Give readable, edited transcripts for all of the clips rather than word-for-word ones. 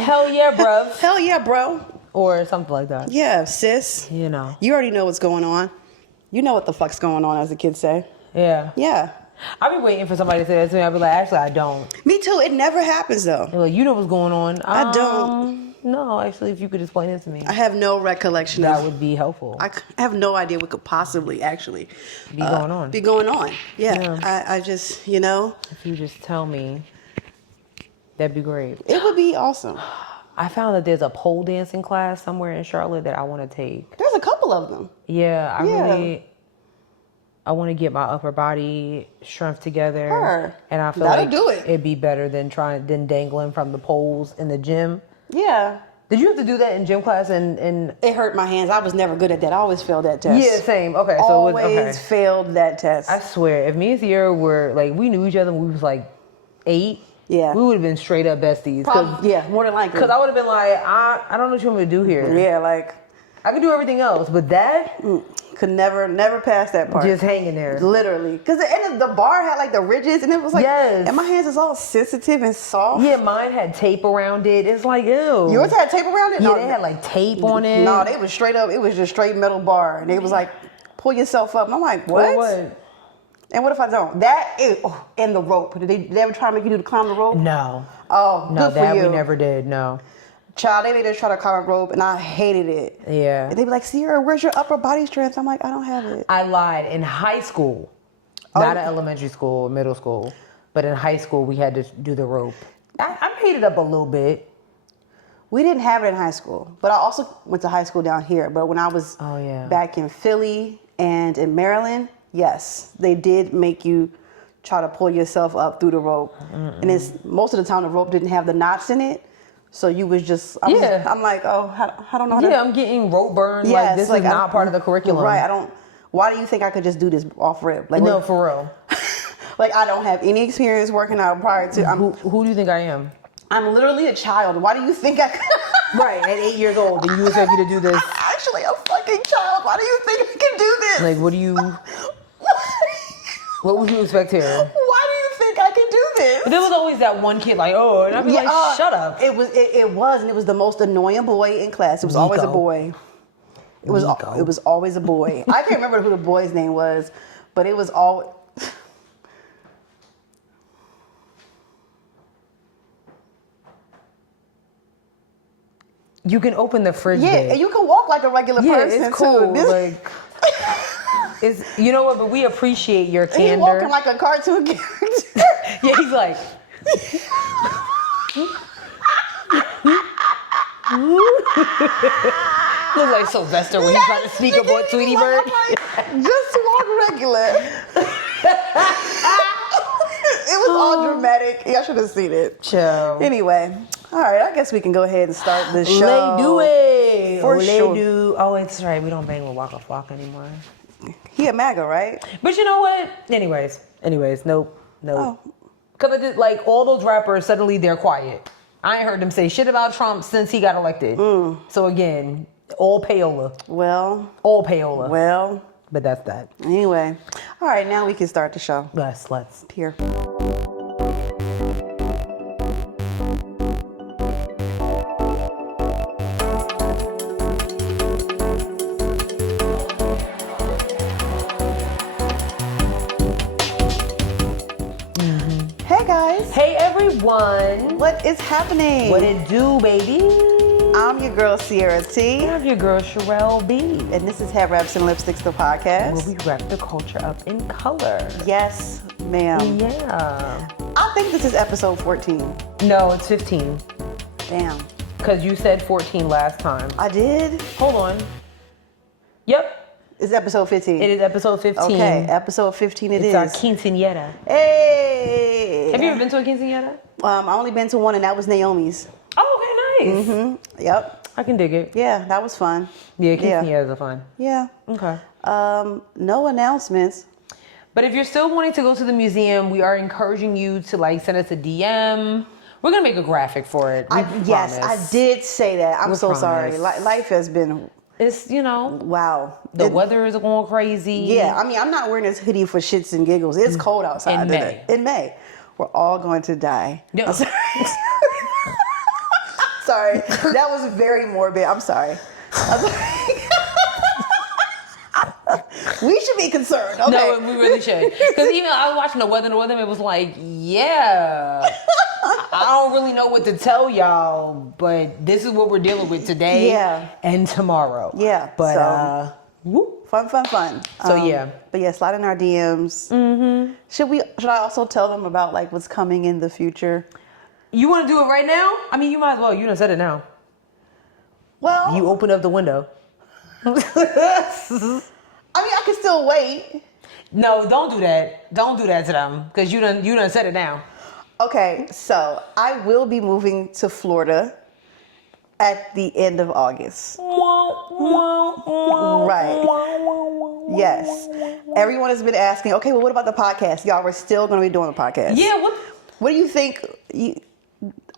Hell yeah, bruv. Hell yeah, bro. Or something like that. Yeah, sis. You know. You already know what's going on. You know what the fuck's going on, as the kids say. Yeah. Yeah. I'll be waiting for somebody to say that to me. I'll be like, actually, I don't. Me too. It never happens, though. They're like, you know what's going on. I don't. No, actually, if you could explain it to me. I have no recollection That of... would be helpful. I have no idea what could possibly actually... Be going on. Be going on. Yeah. I just, you know... If you just tell me, that'd be great. It would be awesome. I found that there's a pole dancing class somewhere in Charlotte that I want to take. There's a couple of them. Yeah, I want to get my upper body strength together. Sure. And I feel That'll like do it. It'd be better than dangling from the poles in the gym. Yeah. Did you have to do that in gym class? And It hurt my hands. I was never good at that. I always failed that test. Yeah, same. Okay, so always failed that test. I swear, if me and Sierra were like, we knew each other when we was like 8. Yeah. We would have been straight up besties. Yeah, more than likely. Because I would have been like, I don't know what you want me to do here. Yeah, like... I could do everything else, but that... Could never pass that part. Just hanging there. Literally. Because the end of the bar had like the ridges and it was like... Yes. And my hands is all sensitive and soft. Yeah, mine had tape around it. It's like, ew. Yours had tape around it? Yeah, No, they had like tape on it. No, they was straight up. It was just straight metal bar. And they was like, pull yourself up. And I'm like, what? What? And what if I don't? That is... Oh, and the rope. Did they ever try to make you do to climb the rope? No. Oh, No, good for that you. we never did, no. Child, they made us try to climb a rope and I hated it. Yeah. And they be like, Sierra, where's your upper body strength? I'm like, I don't have it. I lied. In high school, not in elementary school, middle school, but in high school, we had to do the rope. I made it up a little bit. We didn't have it in high school, but I also went to high school down here. But when I was back in Philly and in Maryland, yes, they did make you try to pull yourself up through the rope. And it's most of the time the rope didn't have the knots in it. So you was just, I'm like, oh, I don't know how to. Yeah, I'm getting rope burn. Yes, like, this like, is not part of the curriculum. Right, why do you think I could just do this off rip? Like, No, for real. Like, I don't have any experience working out prior to. Who do you think I am? I'm literally a child. Why do you think I could? Right, at 8 years old, do you expect me to do this? I'm actually a fucking child. Why do you think I can do this? Like, what would you expect here? Why do you think I can do this? But there was always that one kid like, oh, and I'd be like, shut up. It was, and it was the most annoying boy in class. It was always a boy. It was always a boy. I can't remember who the boy's name was, but it was all. You can open the fridge. Yeah, and you can walk like a regular person. Yeah, it's cool. Too. Like, you know what? But we appreciate your candor. He's walking like a cartoon character. Yeah, he's like. Looks like Sylvester when he's trying to sneak up on Tweety Bird. Just walk regular. It was all dramatic. Y'all should have seen it. Chill. Anyway, all right. I guess we can go ahead and start the show. Let's do it. For sure. Oh, it's right. We don't bang with Waka Flocka anymore. He a MAGA, right? But you know what? Anyways, nope. Oh. Because I did, like, all those rappers, suddenly they're quiet. I ain't heard them say shit about Trump since he got elected. So again, all payola. All payola. Well. But that's that. Anyway. All right, now we can start the show. Let's. Here. Hey guys. Hey everyone. What is happening? What it do, baby? I'm your girl Sierra T. I'm your girl Sherelle B. And this is Headwraps and Lipsticks, the podcast. Where we wrap the culture up in color. Yes, ma'am. Yeah. I think this is episode 14. No, it's 15. Damn. Because you said 14 last time. I did? Hold on. Yep. It's episode 15. It is episode 15. Okay, episode 15 it's our quinceañera. Hey! Have you ever been to a quinceañera? I only been to one, and that was Naomi's. Oh, okay, nice. Mm-hmm. Yep. I can dig it. Yeah, that was fun. Yeah, quinceañeras are fun. Yeah. Okay. No announcements. But if you're still wanting to go to the museum, we are encouraging you to like send us a DM. We're gonna make a graphic for it. Yes, I did say that. I'm so sorry. Life has been. It's, you know. Wow. The weather is going crazy. Yeah, I mean, I'm not wearing this hoodie for shits and giggles. It's cold outside today. In May. We're all going to die. Yeah. So sorry. That was very morbid. I'm sorry. We should be concerned. Okay. No, we really should. Because even I was watching the weather, it was like, yeah, I don't really know what to tell y'all, but this is what we're dealing with today and tomorrow. Yeah. But, fun. So, yeah. But yeah, slide in our DMs. Mm-hmm. Should I also tell them about like what's coming in the future? You want to do it right now? I mean, you might as well. You done said it now. Well. You open up the window. I mean, I can still wait. No, don't do that. Don't do that to them because you done said it now. Okay, so I will be moving to Florida at the end of August. Right. Yes. Everyone has been asking, okay, well, what about the podcast? Y'all, we're still going to be doing the podcast. Yeah. What do you think?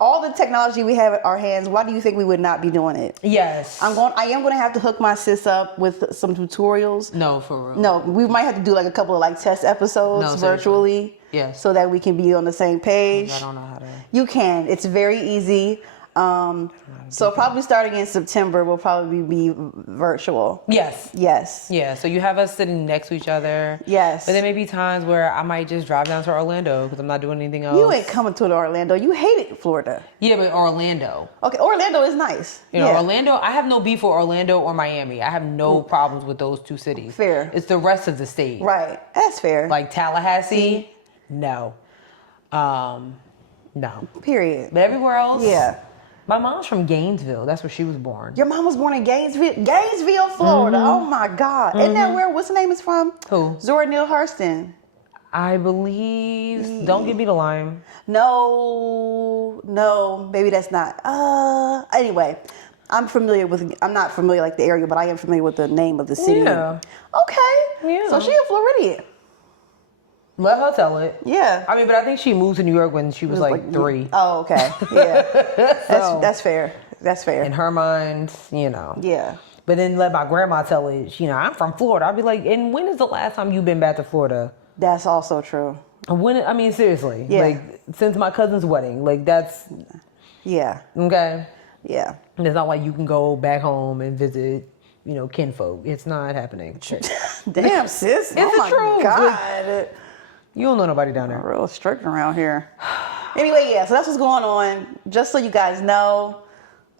All the technology we have at our hands, why do you think we would not be doing it? Yes. I am going to have to hook my sis up with some tutorials. No, for real. No, we might have to do like a couple of like test episodes virtually. Yes. So that we can be on the same page. I don't know how to. You can. It's very easy. So probably starting in September, we'll probably be virtual. Yes. Yeah. So you have us sitting next to each other. Yes. But there may be times where I might just drive down to Orlando because I'm not doing anything else. You ain't coming to Orlando. You hated Florida. Yeah, but Orlando. Okay, Orlando is nice. You know, Orlando, I have no beef with Orlando or Miami. I have no problems with those two cities. Fair. It's the rest of the state. Right. That's fair. Like Tallahassee, no. No. Period. But everywhere else, yeah. My mom's from Gainesville. That's where she was born. Your mom was born in Gainesville, Florida. Mm-hmm. Oh my God. Isn't that where, what's the name is from? Who? Zora Neale Hurston. I believe, don't give me the line. No, maybe that's not. Anyway, I'm not familiar like the area, but I am familiar with the name of the city. Yeah. Okay. Yeah. So she a Floridian. Let her tell it. Yeah. I mean, but I think she moved to New York when she was like 3. Oh, okay. Yeah. That's fair. That's fair. In her mind, you know. Yeah. But then let my grandma tell it, you know, I'm from Florida. I'll be like, and when is the last time you've been back to Florida? That's also true. Seriously. Yeah. Like, since my cousin's wedding. Like, that's... Yeah. Okay? Yeah. And it's not like you can go back home and visit, you know, kinfolk. It's not happening. Damn, sis. It's the truth. God. You don't know nobody down there. Real strict around here. Anyway, yeah, so that's what's going on. Just so you guys know,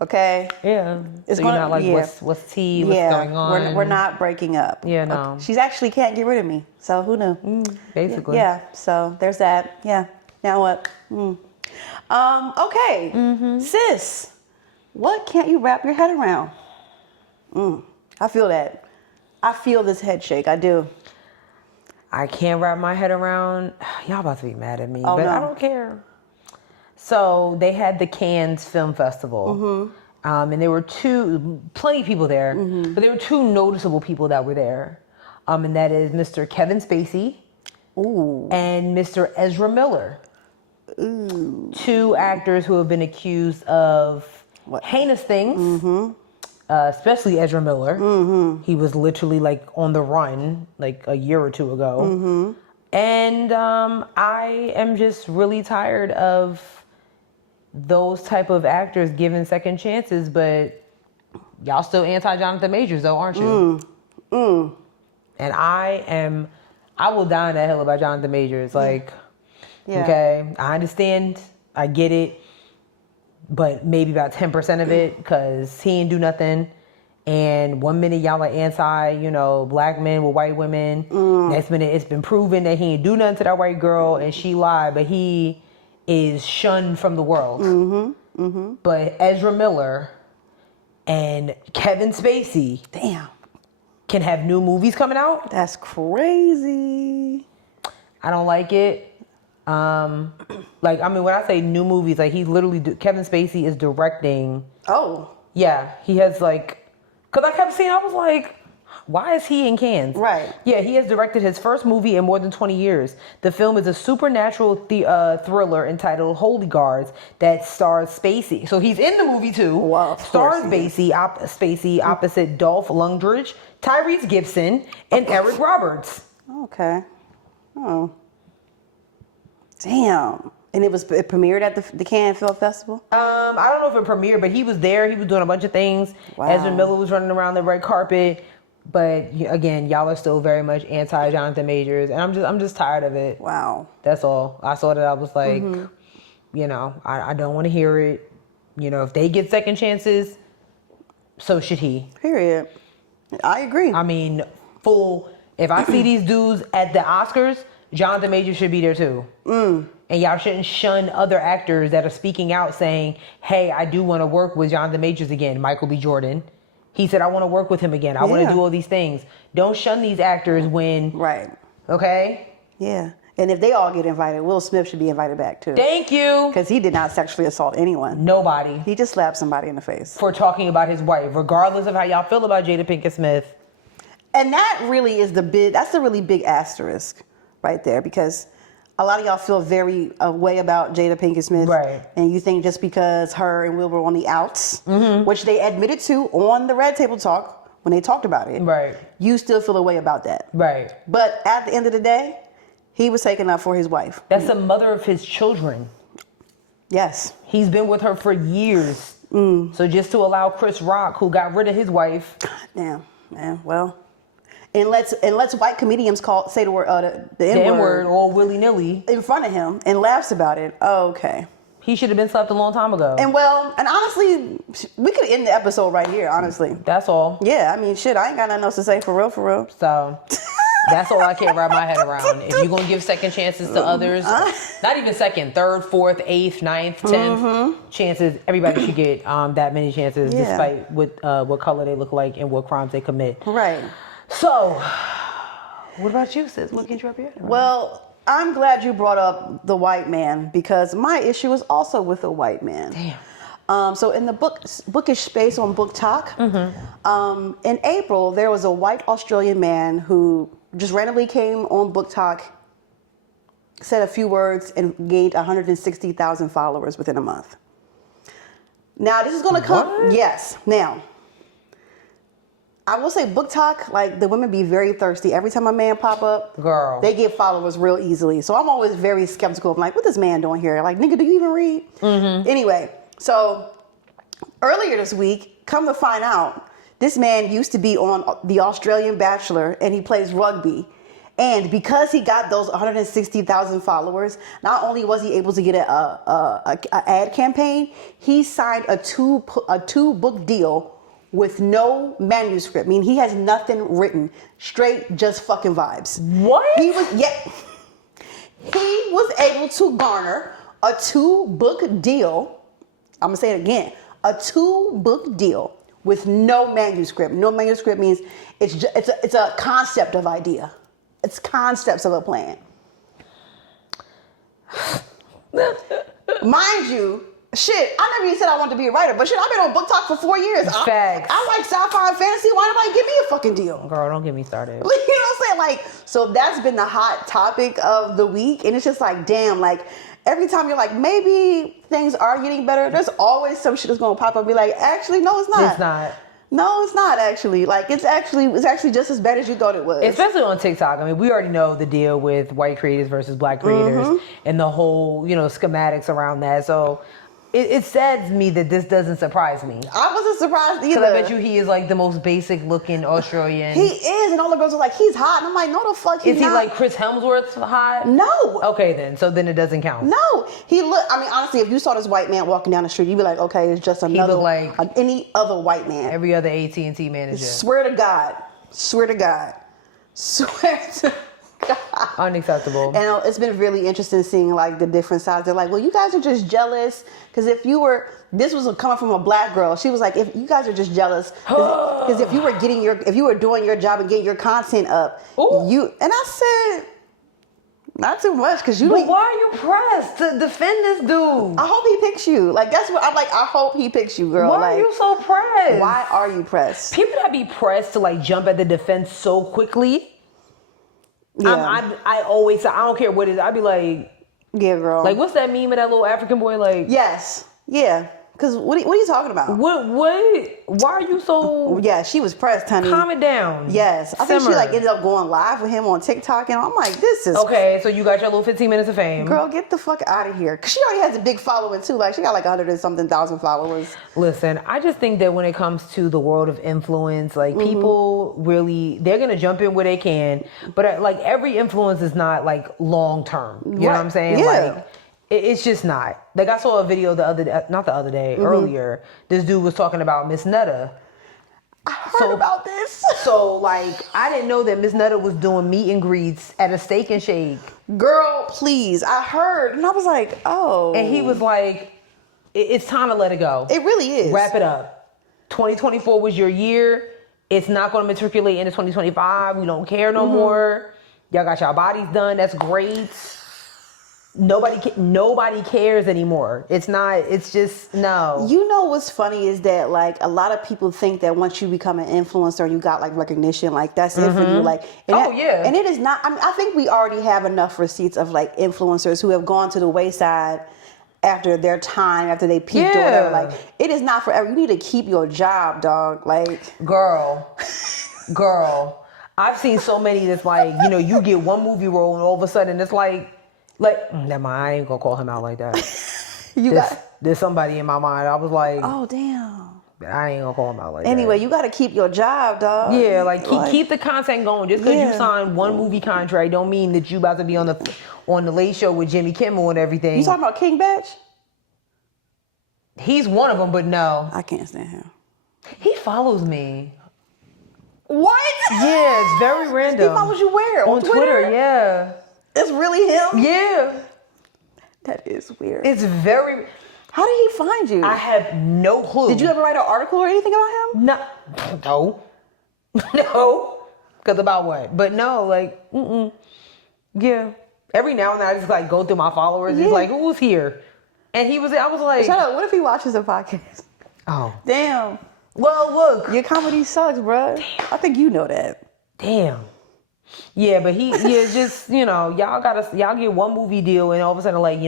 okay? Yeah. It's so you're not like, what's tea, what's going on? We're not breaking up. Yeah, no. Okay. She's actually can't get rid of me, so who knew? Basically. Yeah, so there's that. Yeah, now what? Okay, sis, what can't you wrap your head around? I feel that. I feel this head shake, I do. I can't wrap my head around. Y'all about to be mad at me, but I don't care. So they had the Cannes Film Festival, and there were plenty of people there, but there were 2 noticeable people that were there, and that is Mr. Kevin Spacey and Mr. Ezra Miller. 2 actors who have been accused of heinous things. Especially Ezra Miller. He was literally like on the run like a year or 2 ago. And I am just really tired of those type of actors given second chances, but y'all still anti-Jonathan Majors though, aren't you? And I will die on that hill about Jonathan Majors. Like, okay, I understand, I get it. But maybe about 10% of it, because he didn't do nothing. And 1 minute y'all are anti, you know, black men with white women. Next minute it's been proven that he didn't do nothing to that white girl and she lied, but he is shunned from the world. But Ezra Miller and Kevin Spacey, can have new movies coming out. That's crazy. I don't like it. Like, I mean, when I say new movies, like he's literally, Kevin Spacey is directing. Oh. Yeah, he has like, cause I kept seeing, I was like, why is he in Cannes? Right. Yeah, he has directed his first movie in more than 20 years. The film is a supernatural thriller entitled Holy Guards that stars Spacey. So he's in the movie too. Wow. Stars Spacey opposite Dolph Lundgren, Tyrese Gibson, and Eric Roberts. Okay. Oh. Damn. And it premiered at the Cannes Film Festival? I don't know if it premiered, but he was there. He was doing a bunch of things. Wow. Ezra Miller was running around the red carpet. But again, y'all are still very much anti Jonathan Majors, and I'm just tired of it. Wow. That's all. I saw that. I was like, I don't want to hear it. If they get second chances, so should he. Period. I agree. I mean, if I see these dudes at the Oscars, Jonathan Majors should be there too. And y'all shouldn't shun other actors that are speaking out saying, hey, I do want to work with Jonathan Majors again. Michael B. Jordan. He said, I want to work with him again. I want to do all these things. Don't shun these actors when... Right. Okay? Yeah. And if they all get invited, Will Smith should be invited back too. Thank you. Because he did not sexually assault anyone. Nobody. He just slapped somebody in the face. For talking about his wife, regardless of how y'all feel about Jada Pinkett Smith. And that really is that's the really big asterisk right there, because a lot of y'all feel very way about Jada Pinkett Smith. Right. And you think just because her and Will were on the outs, which they admitted to on the Red Table Talk when they talked about it. Right. You still feel a way about that. Right. But at the end of the day, he was taking up for his wife. That's the mother of his children. Yes. He's been with her for years. So just to allow Chris Rock, who got rid of his wife. Damn, man. Well, and let's white comedians say the word the N-word all willy-nilly in front of him and laughs about it. Oh, okay. He should have been slapped a long time ago. And honestly, we could end the episode right here, honestly. That's all. Yeah, I mean, shit, I ain't got nothing else to say for real. So that's all I can't wrap my head around. If you're going to give second chances to others, not even second, third, fourth, eighth, ninth, 10th chances, everybody should get that many chances despite what color they look like and what crimes they commit. Right. So, what about you, sis? What can you wrap your head around? Well, I'm glad you brought up the white man, because my issue is also with a white man. Damn. So in the bookish space on Book Talk, in April, there was a white Australian man who just randomly came on Book Talk, said a few words, and gained 160,000 followers within a month. Now, this is going to come... What? Yes. Now... I will say Book Talk, like, the women be very thirsty. Every time a man pop up, girl, they get followers real easily. So I'm always very skeptical. I'm like, what this man doing here? Like, nigga, do you even read? Anyway, so earlier this week, come to find out, this man used to be on The Australian Bachelor, and he plays rugby. And because he got those 160,000 followers, not only was he able to get a ad campaign, he signed a two book deal with no manuscript. I mean, he has nothing written. Straight, just fucking vibes. What? He was able to garner a 2-book deal. I'm gonna say it again. A 2-book deal with no manuscript. No manuscript means it's a concept of idea. It's concepts of a plan. Mind you, shit, I never even said I wanted to be a writer, but shit, I've been on Book Talk for 4 years. Facts. I like sci-fi and fantasy. Why nobody give me a fucking deal? Girl, don't get me started. You know what I'm saying? Like, so that's been the hot topic of the week. And it's just like, damn, like, every time you're like, maybe things are getting better, there's always some shit that's going to pop up and be like, actually, no, it's not. It's not. No, it's not actually. Like, it's actually just as bad as you thought it was. Especially on TikTok. I mean, we already know the deal with white creators versus black creators and the whole, schematics around that. So it saddens me that this doesn't surprise me. I wasn't surprised either. Because I bet you he is like the most basic looking Australian. He is, and all the girls are like, he's hot. And I'm like, no, the fuck he's not. Is he like Chris Hemsworth hot? No. Okay, then. So then it doesn't count. No. I mean, honestly, if you saw this white man walking down the street, you'd be like, okay, it's just another, like any other white man. Every other AT&T manager. Swear to God. Swear to God. Unacceptable. And it's been really interesting seeing like the different sides. They're like, well, you guys are just jealous because this was coming from a black girl. She was like, if you guys are just jealous because if you were doing your job and getting your content up, and I said, not too much because you. But why are you pressed to defend this dude? I hope he picks you. Like that's what I'm like. I hope he picks you, girl. Why are you so pressed? Why are you pressed? People that be pressed to like jump at the defense so quickly. Yeah. I always say, I don't care what it is. I be like, yeah, girl. Like, what's that meme of that little African boy? Like, yes, yeah. Because what are you talking about? What? Why are you so... Yeah, she was pressed, honey. Calm it down. Yes. I think she like ended up going live with him on TikTok, and I'm like, this is... Okay, so you got your little 15 minutes of fame. Girl, get the fuck out of here. Because she already has a big following, too. Like, she got like 100 and something thousand followers. Listen, I just think that when it comes to the world of influence, like, people really... They're going to jump in where they can. But, like, every influence is not, like, long-term. You know what I'm saying? Yeah. Like... It's just not. Like, I saw a video earlier. This dude was talking about Miss Netta. I heard about this. So, like, I didn't know that Miss Netta was doing meet and greets at a Steak and Shake. Girl, please. I heard. And I was like, oh. And he was like, it's time to let it go. It really is. Wrap it up. 2024 was your year. It's not going to matriculate into 2025. We don't care no more. Y'all got y'all bodies done. That's great. Nobody cares anymore. It's just no. You know what's funny is that like a lot of people think that once you become an influencer and you got like recognition, like that's it for you. Like, and it is not. I mean, I think we already have enough receipts of like influencers who have gone to the wayside after their time, after they peaked or whatever. Like, it is not forever. You need to keep your job, dog. Like, girl. I've seen so many that's like, you get one movie role and all of a sudden it's like, never mind, I ain't gonna call him out like that. There's somebody in my mind. I was like, oh damn, I ain't gonna call him out like that. Anyway, you gotta keep your job, dog. Yeah, like keep the content going. Just because you signed one movie contract don't mean that you about to be on the Late Show with Jimmy Kimmel and everything. You talking about King Batch? He's one of them, but no, I can't stand him. He follows me. What? Yeah, it's very random. He follows you where? On Twitter, yeah. It's really him? Yeah. That is weird. It's very... How did he find you? I have no clue. Did you ever write an article or anything about him? No. No. Because about what? But no, like, yeah. Every now and then I just like go through my followers. It's like, who's here? And he was there. I was like... Shut up. What if he watches the podcast? Oh. Damn. Well, look. Your comedy sucks, bro. I think you know that. Damn. Yeah, but just, y'all get one movie deal and all of a sudden like,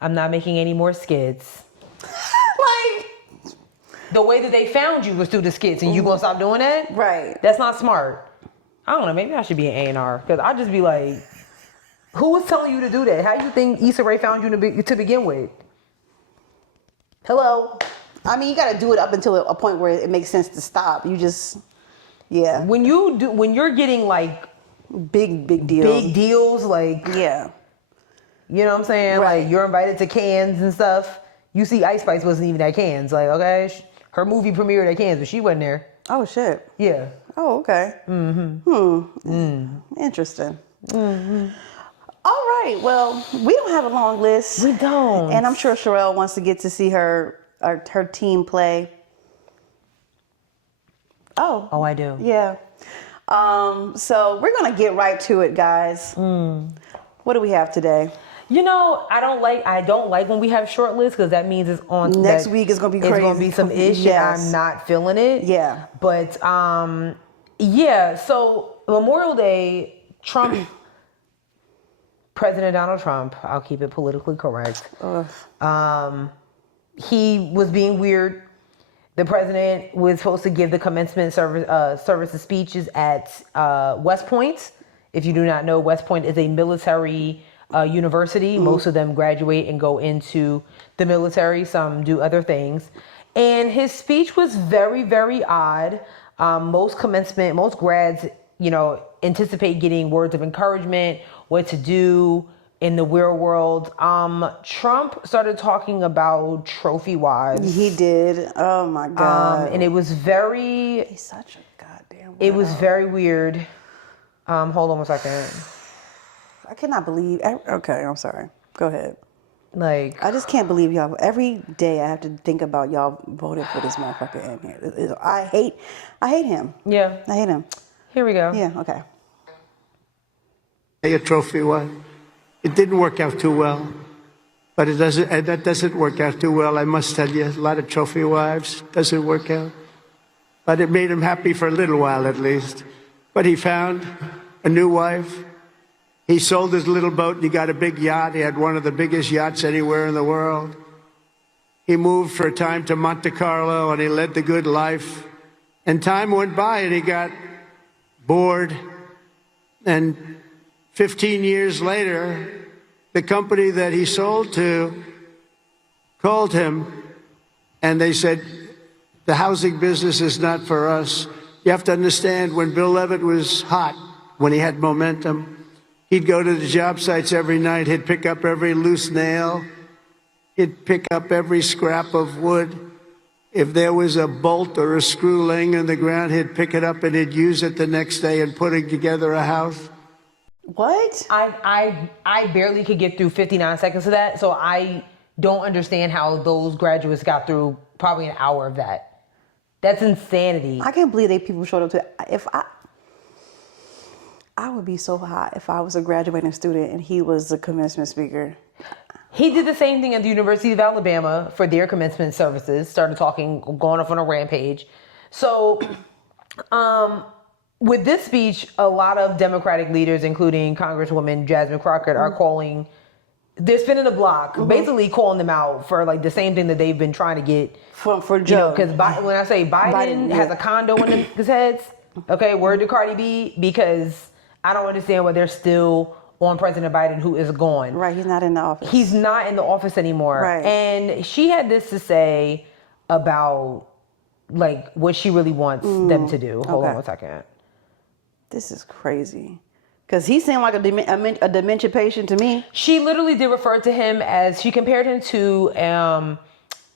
I'm not making any more skits. Like, the way that they found you was through the skits and you gonna stop doing that? Right. That's not smart. I don't know, maybe I should be an A&R because I just be like, who was telling you to do that? How do you think Issa Rae found you to begin with? Hello? I mean, you gotta do it up until a point where it makes sense to stop. You just, yeah. When you're getting like big deals. Big deals, like, yeah. You know what I'm saying? Right. Like, you're invited to Cannes and stuff. You see Ice Spice wasn't even at Cannes. Like, okay, her movie premiered at Cannes, but she wasn't there. Oh, shit. Yeah. Oh, okay. Interesting. All right. Well, we don't have a long list. We don't. And I'm sure Sherelle wants to get to see her team play. Oh, I do. Yeah. So we're gonna get right to it, guys. What do we have today? I don't like when we have short lists because that means it's on next week. Is gonna be crazy. It's gonna be some ish, and I'm not feeling it. Yeah. But yeah. So Memorial Day, President Donald Trump. I'll keep it politically correct. He was being weird. The president was supposed to give the commencement services speeches at West Point. If you do not know, West Point is a military university. Most of them graduate and go into the military. Some do other things. And his speech was very, very odd. Most grads, anticipate getting words of encouragement, what to do in the real world. Trump started talking about trophy wives. He did. Oh my God. And it was very... He's such a goddamn weirdo. It was very weird. Hold on one second. I cannot believe... Okay, I'm sorry. Go ahead. Like... I just can't believe y'all... Every day I have to think about y'all voted for this motherfucker in here. I hate him. Yeah. I hate him. Here we go. Yeah, okay. A trophy wife. It didn't work out too well, but that doesn't work out too well. I must tell you, a lot of trophy wives doesn't work out, but it made him happy for a little while at least. But he found a new wife. He sold his little boat and he got a big yacht. He had one of the biggest yachts anywhere in the world. He moved for a time to Monte Carlo, and he led the good life. And time went by, and he got bored. And 15 years later, the company that he sold to called him, and they said, the housing business is not for us. You have to understand, when Bill Levitt was hot, when he had momentum, he'd go to the job sites every night. He'd pick up every loose nail. He'd pick up every scrap of wood. If there was a bolt or a screw laying on the ground, he'd pick it up and he'd use it the next day in putting together a house. What? I barely could get through 59 seconds of that, so I don't understand how those graduates got through probably an hour of that. That's insanity. I can't believe people showed up to. I would be so hot if I was a graduating student and he was the commencement speaker. He did the same thing at the University of Alabama for their commencement services. Started talking, going off on a rampage. So, with this speech, a lot of Democratic leaders, including Congresswoman Jasmine Crockett, are calling. They're spinning the block, basically calling them out for like the same thing that they've been trying to get for Joe. Because when I say Biden has a condo in his heads, okay, word to Cardi B, because I don't understand why they're still on President Biden, who is gone. Right, he's not in the office. He's not in the office anymore. Right. And she had this to say about like what she really wants them to do. Hold on one second. This is crazy. Because he seemed like a dementia patient to me. She literally did refer to him as, she compared him to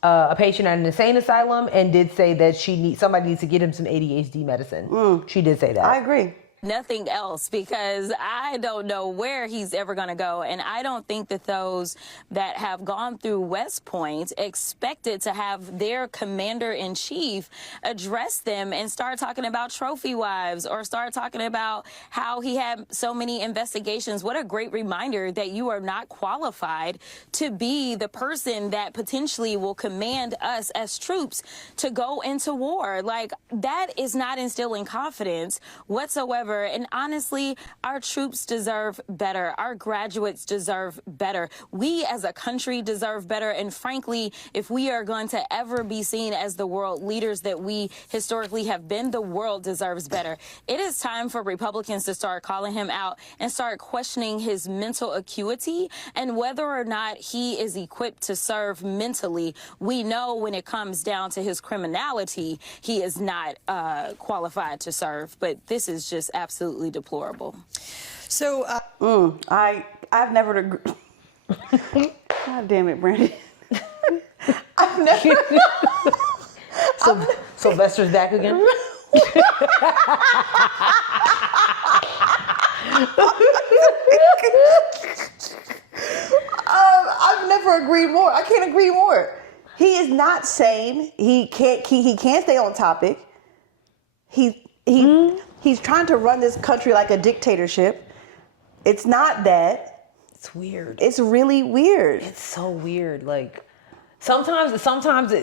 a patient at an insane asylum, and did say that somebody needs to get him some ADHD medicine. She did say that. I agree. Nothing else, because I don't know where he's ever going to go. And I don't think that those that have gone through West Point expected to have their commander-in-chief address them and start talking about trophy wives or start talking about how he had so many investigations. What a great reminder that you are not qualified to be the person that potentially will command us as troops to go into war. Like, that is not instilling confidence whatsoever. And honestly, our troops deserve better. Our graduates deserve better. We as a country deserve better. And frankly, if we are going to ever be seen as the world leaders that we historically have been, the world deserves better. It is time for Republicans to start calling him out and start questioning his mental acuity and whether or not he is equipped to serve mentally. We know when it comes down to his criminality, he is not qualified to serve. But this is just absolutely deplorable. So I've never agreed. God damn it, Brandy. I've never. Sylvester's back again. I've never agreed more. I can't agree more. He is not sane. He can't stay on topic. He's trying to run this country like a dictatorship. It's not that. It's weird. It's really weird. It's so weird. Like sometimes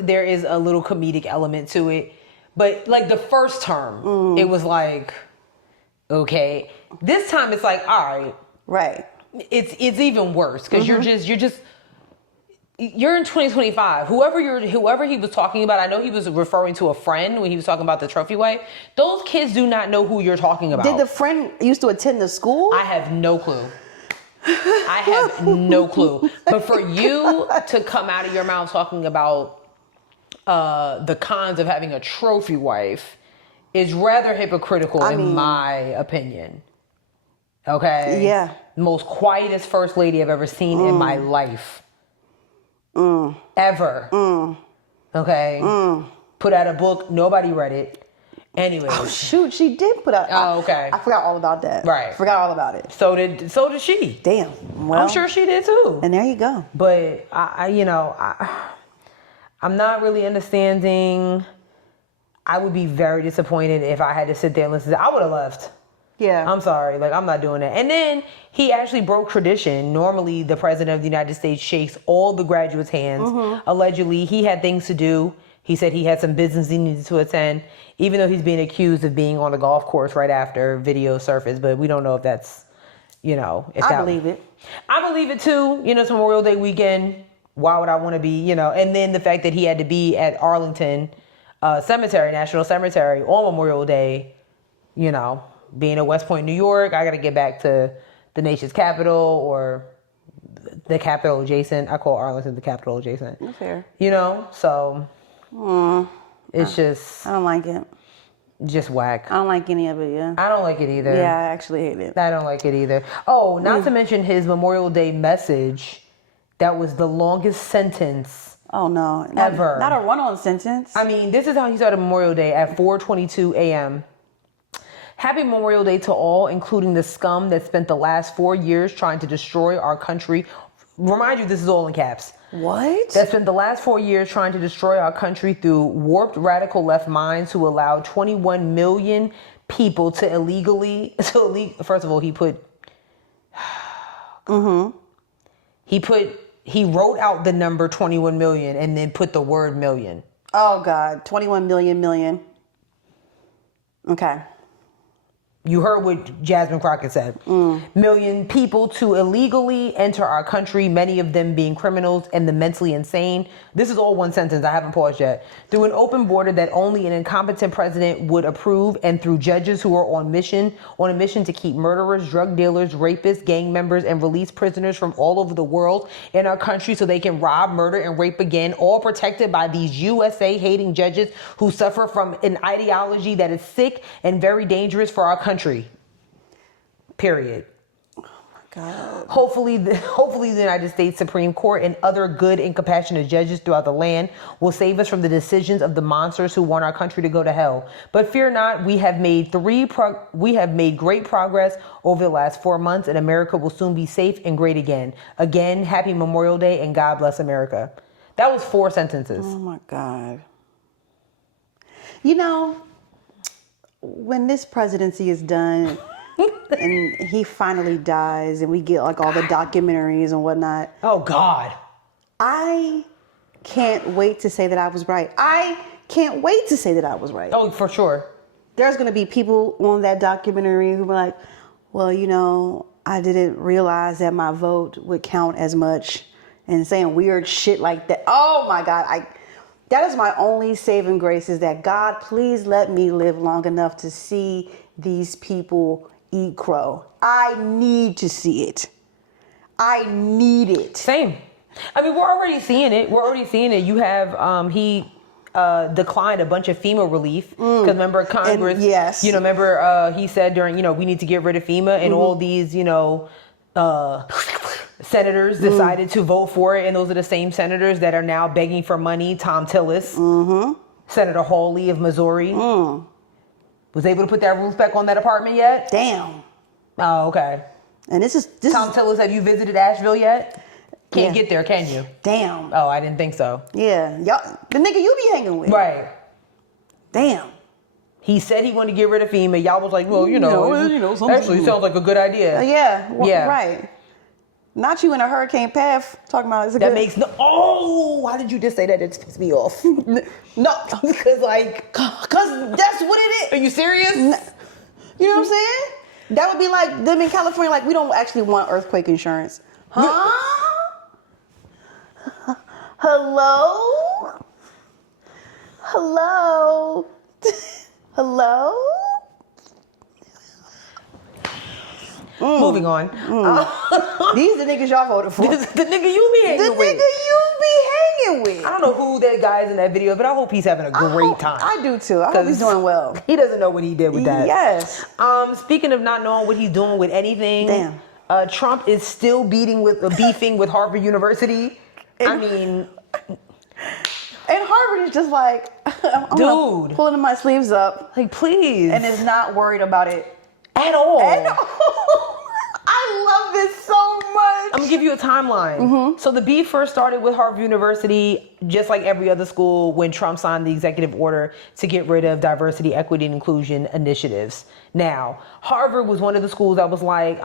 there is a little comedic element to it, but like the first term, it was like, okay. This time it's like, all right. Right. It's even worse because you're in 2025. Whoever he was talking about, I know he was referring to a friend when he was talking about the trophy wife. Those kids do not know who you're talking about. Did the friend used to attend the school? I have no clue. I have no clue. But for you to come out of your mouth talking about the cons of having a trophy wife is rather hypocritical in my opinion. Okay? Yeah. Most quietest first lady I've ever seen in my life. Ever. Okay? Put out a book. Nobody read it. Anyway. Oh, shoot. She did put out. Oh, okay. I forgot all about that. Right. Forgot all about it. So did she. Damn. Well, I'm sure she did too. And there you go. But I'm not really understanding. I would be very disappointed if I had to sit there and listen. I would have left. Yeah. I'm sorry. Like, I'm not doing that. And then he actually broke tradition. Normally, the president of the United States shakes all the graduates' hands. Allegedly, he had things to do. He said he had some business he needed to attend, even though he's being accused of being on the golf course right after video surfaced. But we don't know if that's, if I believe it. I believe it too. It's Memorial Day weekend. Why would I want to be, and then the fact that he had to be at Arlington Cemetery, National Cemetery on Memorial Day, being in West Point, New York, I got to get back to the nation's capital or the capital adjacent. I call Arlington the capital adjacent. That's fair. So it's just... I don't like it. Just whack. I don't like any of it, yeah. I don't like it either. Yeah, I actually hate it. I don't like it either. Oh, not to mention his Memorial Day message. That was the longest sentence. Oh, no. Ever. Not a run-on sentence. I mean, this is how he started Memorial Day at 4:22 a.m. Happy Memorial Day to all, including the scum that spent the last 4 years trying to destroy our country. Remind you, this is all in caps. What? That spent the last 4 years trying to destroy our country through warped radical left minds who allowed 21 million people to illegally... First of all, he put... He wrote out the number 21 million and then put the word million. Oh, God. 21 million. Okay. You heard what Jasmine Crockett said. Million people to illegally enter our country, many of them being criminals and the mentally insane. This is all one sentence. I haven't paused yet. Through an open border that only an incompetent president would approve, and through judges who are on a mission to keep murderers, drug dealers, rapists, gang members, and release prisoners from all over the world in our country so they can rob, murder, and rape again, all protected by these USA-hating judges who suffer from an ideology that is sick and very dangerous for our country. Period. Oh my God. Hopefully the United States Supreme Court and other good and compassionate judges throughout the land will save us from the decisions of the monsters who want our country to go to hell. But fear not, we have made great progress over the last 4 months, and America will soon be safe and great again. Again, happy Memorial Day and God bless America. That was 4 sentences. Oh my God. When this presidency is done and he finally dies and we get like all the documentaries and whatnot. Oh God. I can't wait to say that I was right. I can't wait to say that I was right. Oh, for sure. There's going to be people on that documentary who are like, well, I didn't realize that my vote would count as much, and saying weird shit like that. Oh my God. That is my only saving grace, is that God, please let me live long enough to see these people eat crow. I need to see it. I need it. Same. I mean, we're already seeing it. You have, he declined a bunch of FEMA relief. Because remember Congress, and yes. He said during, we need to get rid of FEMA, and all these, senators decided to vote for it, and those are the same senators that are now begging for money. Tom Tillis, Senator Hawley of Missouri, was able to put that roof back on that apartment yet? Damn. Oh, okay. And this Tom Tillis, have you visited Asheville yet? Can't get there, can you? Damn. Oh, I didn't think so. Yeah, y'all, the nigga you be hanging with. Right. Damn. He said he wanted to get rid of FEMA. Y'all was like, well, actually sounds like a good idea. Yeah. Right. Not you in a hurricane path talking about it's a that good... makes no. Oh, why did you just say that? It pissed me off. No, because that's what it is. Are you serious? You know what I'm saying? That would be like them in California. Like, we don't actually want earthquake insurance. Huh? Hello? Moving on. These the niggas y'all voted for. The nigga you be hanging with. The nigga you be hanging with. I don't know who that guy is in that video, but I hope he's having a great time. I do too. I hope he's doing well. He doesn't know what he did with that. Yes. Speaking of not knowing what he's doing with anything, damn. Trump is still beefing with Harvard University. And Harvard is just like, I'm pulling my sleeves up. Like, please. And is not worried about it. At all. I love this so much. I'm going to give you a timeline. So the beef first started with Harvard University, just like every other school, when Trump signed the executive order to get rid of diversity, equity, and inclusion initiatives. Now, Harvard was one of the schools that was like,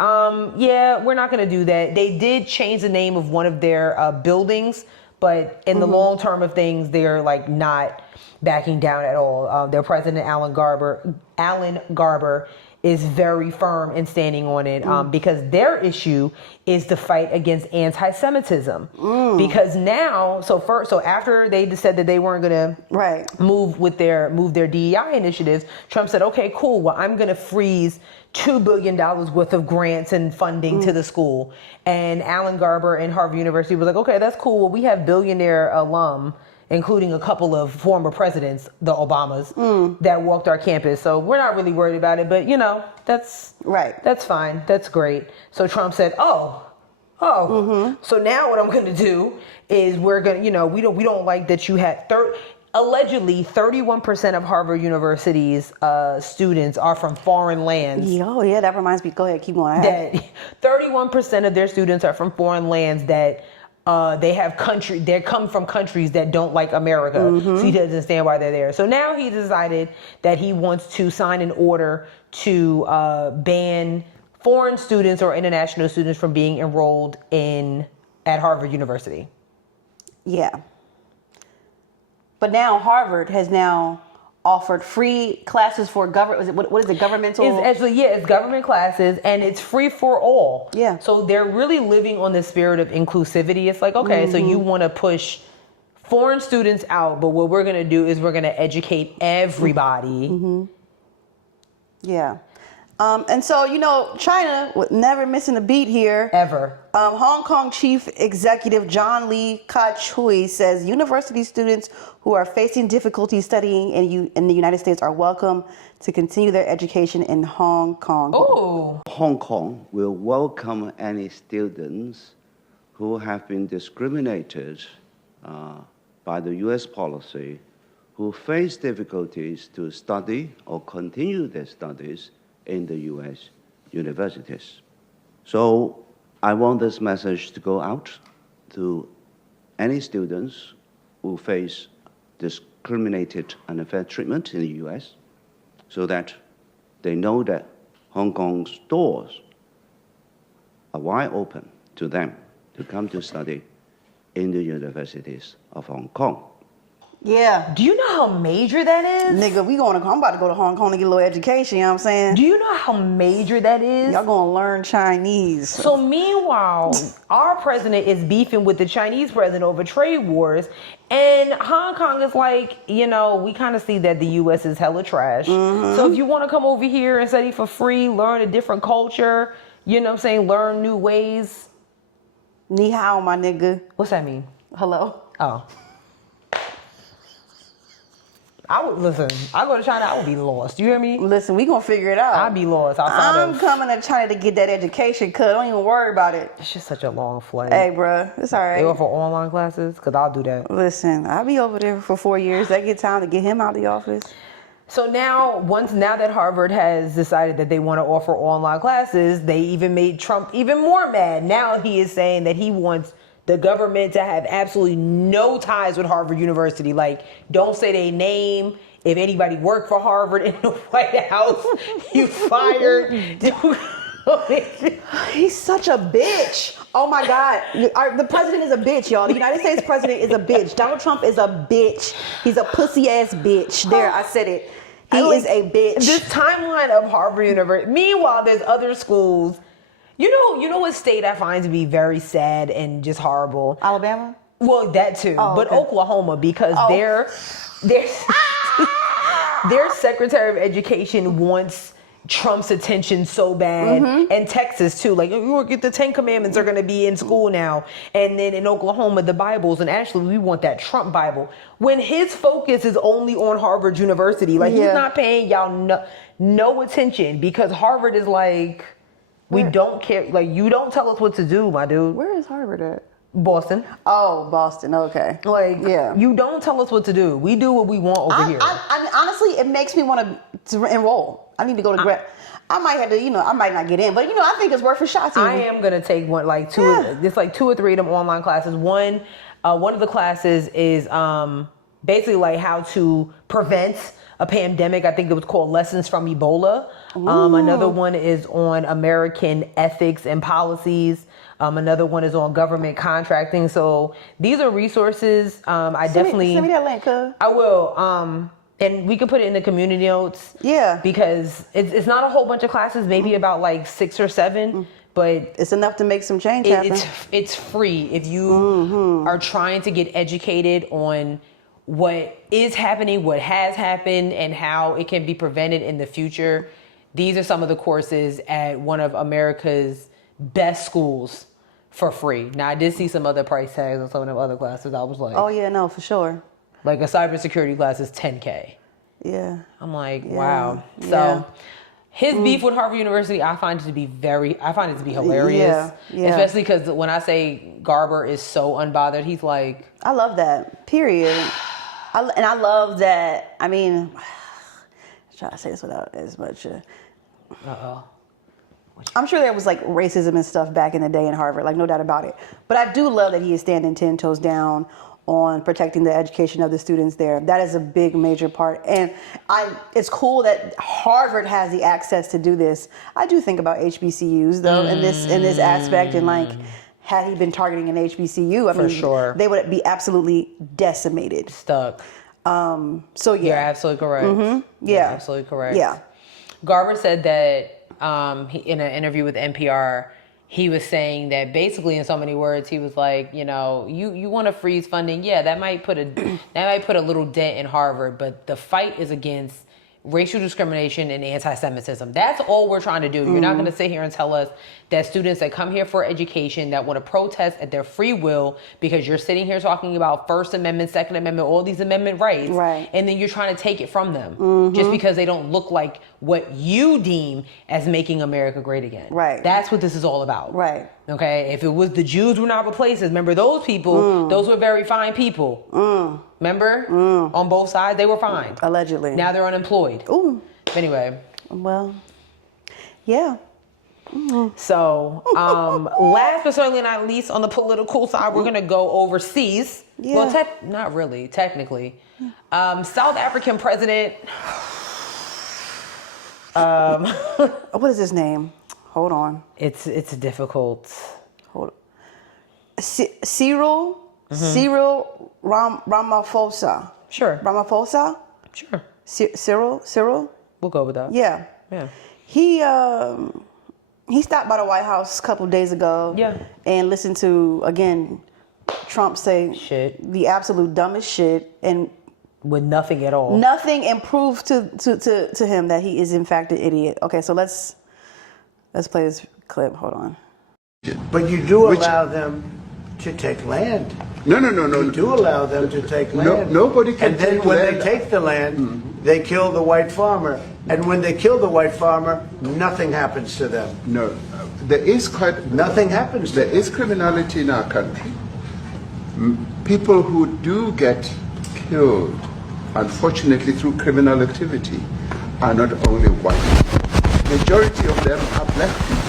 yeah, we're not going to do that. They did change the name of one of their buildings, but in the long term of things, they're like not backing down at all. Their president, Alan Garber, is very firm in standing on it because their issue is the fight against anti-Semitism. Because now, so after they said that they weren't going to move their DEI initiatives, Trump said, okay, cool. Well, I'm going to freeze $2 billion worth of grants and funding to the school. And Alan Garber and Harvard University was like, okay, that's cool. Well, we have billionaire alum, including a couple of former presidents, the Obamas, that walked our campus. So we're not really worried about it, but that's fine. That's great. So Trump said, so now what I'm going to do is we're going to, we don't like that you had allegedly 31% of Harvard University's students are from foreign lands. Oh yeah, that reminds me. Go ahead, keep going. That 31% of their students are from foreign lands that they come from countries that don't like America. So he doesn't understand why they're there. So now he decided that he wants to sign an order to ban foreign students or international students from being enrolled at Harvard University. Yeah. But now Harvard has offered free classes for what is it, governmental? It's government classes, and it's free for all. Yeah. So they're really living on the spirit of inclusivity. It's like, okay, so you want to push foreign students out, but what we're going to do is we're going to educate everybody. Yeah. And so, China, never missing a beat here. Ever. Hong Kong Chief Executive John Lee Ka-chui says university students who are facing difficulty studying in the United States are welcome to continue their education in Hong Kong. Oh. Hong Kong will welcome any students who have been discriminated by the U.S. policy, who face difficulties to study or continue their studies in the U.S. universities. So I want this message to go out to any students who face discriminated and unfair treatment in the U.S. so that they know that Hong Kong's doors are wide open to them to come to study in the universities of Hong Kong. Yeah. Do you know how major that is? Nigga, I'm about to go to Hong Kong to get a little education, you know what I'm saying? Do you know how major that is? Y'all gonna learn Chinese. So meanwhile, our president is beefing with the Chinese president over trade wars, and Hong Kong is like, we kind of see that the U.S. is hella trash. So if you want to come over here and study for free, learn a different culture, learn new ways. Ni hao, my nigga. What's that mean? Hello? Oh. I go to China, I would be lost. You hear me? Listen, we gonna figure it out. I'd be lost I'm coming to China to get that education, cuz don't even worry about it. It's just such a long flight. Hey, bruh, it's all right. They offer online classes? Because I'll do that. Listen, I'll be over there for 4 years. That get time to get him out of the office. So now that Harvard has decided that they want to offer online classes, they even made Trump even more mad. Now he is saying that he wants the government to have absolutely no ties with Harvard University. Like, don't say their name. If anybody worked for Harvard in the White House, you fired. He's such a bitch. Oh my God. The president is a bitch, y'all. The United States president is a bitch. Donald Trump is a bitch. He's a pussy ass bitch. There, I said it. He is a bitch. This timeline of Harvard University. Meanwhile, there's other schools. You know what state I find to be very sad and just horrible? Alabama? Well, that too. But okay. Oklahoma, because their Secretary of Education wants Trump's attention so bad. And Texas too. Like, the 10 Commandments are going to be in school now. And then in Oklahoma, the Bibles. And actually, we want that Trump Bible. When his focus is only on Harvard University. Like, he's not paying y'all no attention, because Harvard is like... We don't care. Like, you don't tell us what to do, my dude. Where is Harvard at? Boston. Oh, Boston. Okay. Like, you don't tell us what to do. We do what we want over here. I honestly, it makes me want to enroll. I need to go to grad. I might have to, I might not get in, but I think it's worth a shot. I am gonna take one, like two. It's like 2 or 3 of them online classes. One of the classes is basically like how to prevent a pandemic. I think it was called Lessons from Ebola. Another one is on American ethics and policies. Another one is on government contracting. So these are resources. Send me that link, cuz. I will. And we could put it in the community notes. Yeah. Because it's not a whole bunch of classes, maybe about like 6 or 7, but it's enough to make some change happen. It's free if you are trying to get educated on what is happening, what has happened, and how it can be prevented in the future. These are some of the courses at one of America's best schools for free. Now, I did see some other price tags on some of the other classes. I was like, oh yeah, no, for sure. Like a cybersecurity class is $10K. Yeah. I'm like, wow. So his beef with Harvard University, I find it to be hilarious. Yeah. Especially because when I say Garber is so unbothered, he's like, I love that. Period. And I love that. I mean, I'm trying to say this without as much. I'm sure there was like racism and stuff back in the day in Harvard, like no doubt about it. But I do love that he is standing 10 toes down on protecting the education of the students there. That is a big, major part. And it's cool that Harvard has the access to do this. I do think about HBCUs though in this aspect, and like, had he been targeting an HBCU, I mean, sure, they would be absolutely decimated. Stuck. So yeah. You're absolutely correct. Mm-hmm. You're absolutely correct. Yeah. Garber said that in an interview with NPR, he was saying that basically in so many words, he was like, you want to freeze funding. Yeah, that might put a little dent in Harvard, but the fight is against racial discrimination and anti-Semitism. That's all we're trying to do. You're not going to sit here and tell us that students that come here for education, that want to protest at their free will, because you're sitting here talking about First Amendment, Second Amendment, all these amendment rights, right, and then you're trying to take it from them just because they don't look like what you deem as making America great again. Right. That's what this is all about. Right. Okay? If it was the Jews were not replacers, remember those people, those were very fine people. Remember? On both sides, they were fine. Allegedly. Now they're unemployed. Ooh. Anyway. Well, yeah. So, last but certainly not least, on the political side, we're going to go overseas. Yeah. Well, not really, technically. South African president. What is his name? Hold on. It's difficult. Hold on. Cyril Ramaphosa. Sure. Ramaphosa? Sure. Cyril? We'll go with that. Yeah. Yeah. He stopped by the White House a couple days ago. Yeah. And listened to, again, Trump say shit, the absolute dumbest shit, and with nothing at all. Nothing improved to him that he is in fact an idiot. Okay, so let's play this clip. Hold on. But you do allow them to take land. No. You do allow them to take land. Nobody can take land. And then when they take the land, they kill the white farmer. And when they kill the white farmer, nothing happens to them. No. There is nothing happens to them. There is criminality in our country. People who do get killed, unfortunately through criminal activity, are not only white. Majority of them are black people.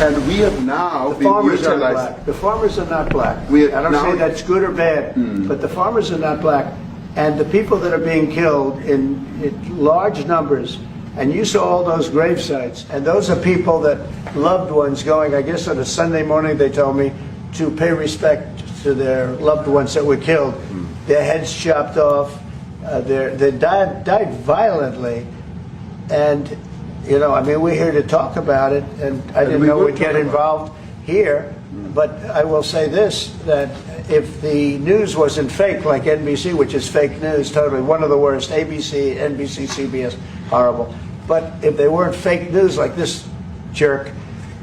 And we have now the farmers are black. The farmers are not black. I don't say that's good or bad, but the farmers are not black. And the people that are being killed in large numbers, and you saw all those grave sites, and those are people that loved ones going, I guess on a Sunday morning, they told me, to pay respect to their loved ones that were killed. Their heads chopped off. They died violently. And we're here to talk about it, and I didn't know we'd get involved here. But I will say this, that if the news wasn't fake, like NBC, which is fake news, totally, one of the worst, ABC, NBC, CBS, horrible. But if they weren't fake news like this jerk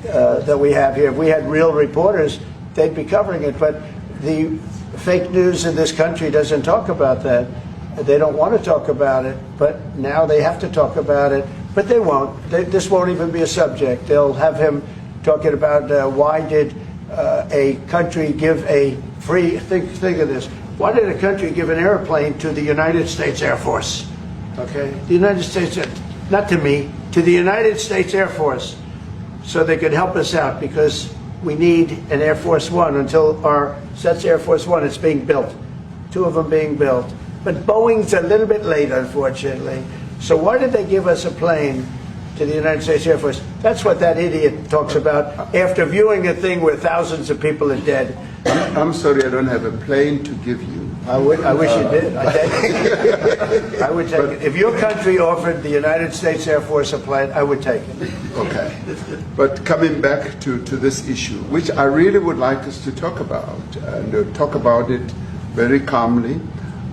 that we have here, if we had real reporters, they'd be covering it. But the fake news in this country doesn't talk about that. They don't want to talk about it, but now they have to talk about it. But they won't. This won't even be a subject. They'll have him talking about why did a country give a free, think of this, why did a country give an airplane to the United States Air Force? Okay? The United States, not to me, to the United States Air Force, so they could help us out, because we need an Air Force One until that's Air Force One, it's being built. 2 of them being built. But Boeing's a little bit late, unfortunately. So why did they give us a plane to the United States Air Force? That's what that idiot talks about after viewing a thing where thousands of people are dead. I'm sorry, I don't have a plane to give you. I wish you did. I would take it. If your country offered the United States Air Force a plane, I would take it. Okay. But coming back to this issue, which I really would like us to talk about, and talk about it very calmly.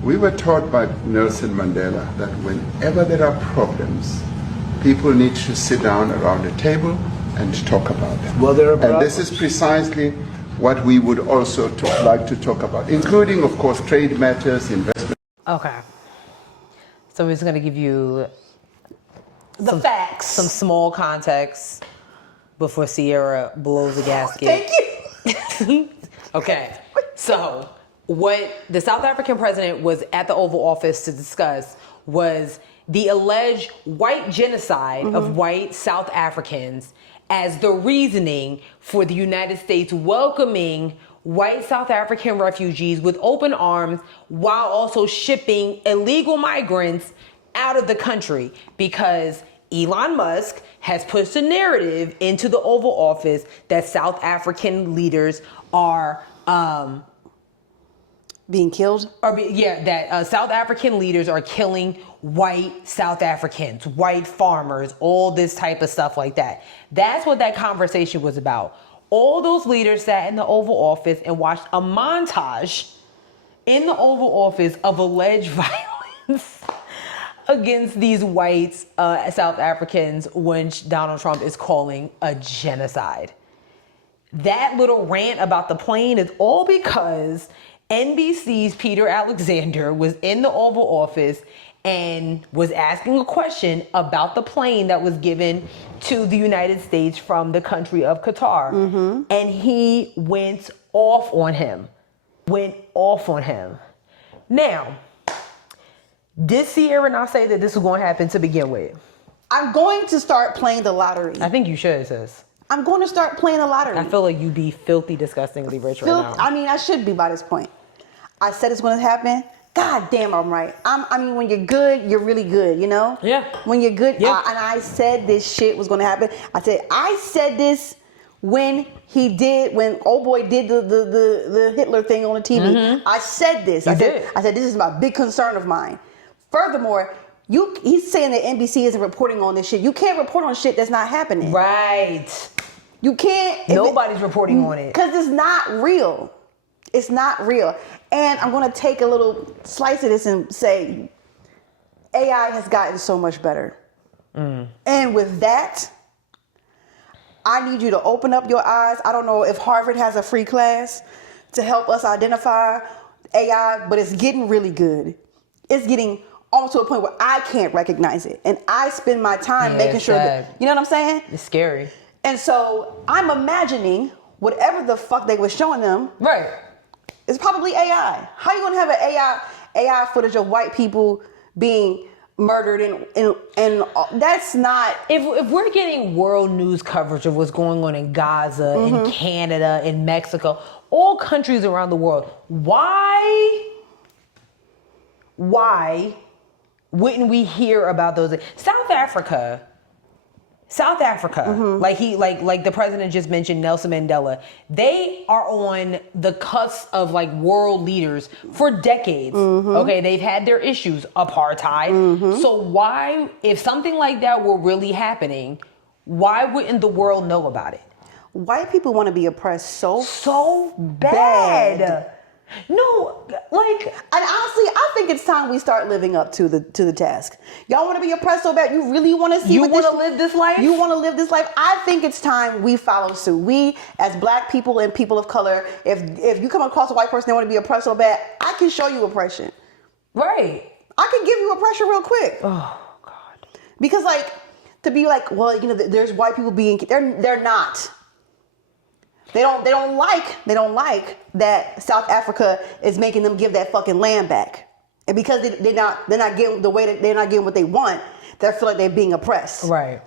We were taught by Nelson Mandela that whenever there are problems, people need to sit down around a table and talk about them. Well, there are problems. And this is precisely what we would also like to talk about, including, of course, trade matters, investment. Okay. So we're just going to give you The facts. some small context before Sierra blows the gasket. Thank you. Okay. So what the South African president was at the Oval Office to discuss was the alleged white genocide of white South Africans as the reasoning for the United States welcoming white South African refugees with open arms while also shipping illegal migrants out of the country, because Elon Musk has pushed a narrative into the Oval Office that South African leaders are Being killed? that South African leaders are killing white South Africans, white farmers, all this type of stuff like that. That's what that conversation was about. All those leaders sat in the Oval Office and watched a montage in the Oval Office of alleged violence against these white South Africans, which Donald Trump is calling a genocide. That little rant about the plane is all because NBC's Peter Alexander was in the Oval Office and was asking a question about the plane that was given to the United States from the country of Qatar. And he went off on him. Now, did Sierra not say that this was going to happen to begin with? I'm going to start playing the lottery. I think you should, sis. I'm going to start playing the lottery. I feel like you'd be filthy, disgustingly rich right now. I mean, I should be by this point. I said it's going to happen. God damn, I'm right. I mean, when you're good, you're really good, you know? Yeah. When you're good, Yeah. and I said this shit was going to happen. I said this when old boy did the Hitler thing on the TV. I said this. I said this is my big concern of mine. Furthermore, he's saying that NBC isn't reporting on this shit. You can't report on shit that's not happening. Right. You can't. Nobody's reporting on it. Because it's not real. It's not real. And I'm going to take a little slice of this and say AI has gotten so much better. And with that, I need you to open up your eyes. I don't know if Harvard has a free class to help us identify AI, but it's getting really good. It's getting almost to a point where I can't recognize it. And I spend my time making sure that, you know what I'm saying? It's scary. And so I'm imagining whatever the fuck they were showing them. Right. It's probably AI. How you gonna have an AI footage of white people being murdered and that's not. If we're getting world news coverage of what's going on in Gaza, in Canada, in Mexico, all countries around the world, why wouldn't we hear about those? South Africa, like the president just mentioned, Nelson Mandela, they are on the cusp of like world leaders for decades. Okay, they've had their issues, apartheid. So why, if something like that were really happening, why wouldn't the world know about it? White people want to be oppressed so bad. No, like, and honestly, I think it's time we start living up to the task. Y'all want to be oppressed so bad? You really want to see? You want to live this life? You want to live this life? I think it's time we follow suit. We, as black people and people of color, if you come across a white person that want to be oppressed so bad, I can show you oppression. Right. I can give you oppression real quick. Oh God. Because like to be like, well, you know, there's white people being they're not. They don't like that South Africa is making them give that fucking land back, and because they're not getting the way that they're not getting what they want, they feel like they're being oppressed. Right.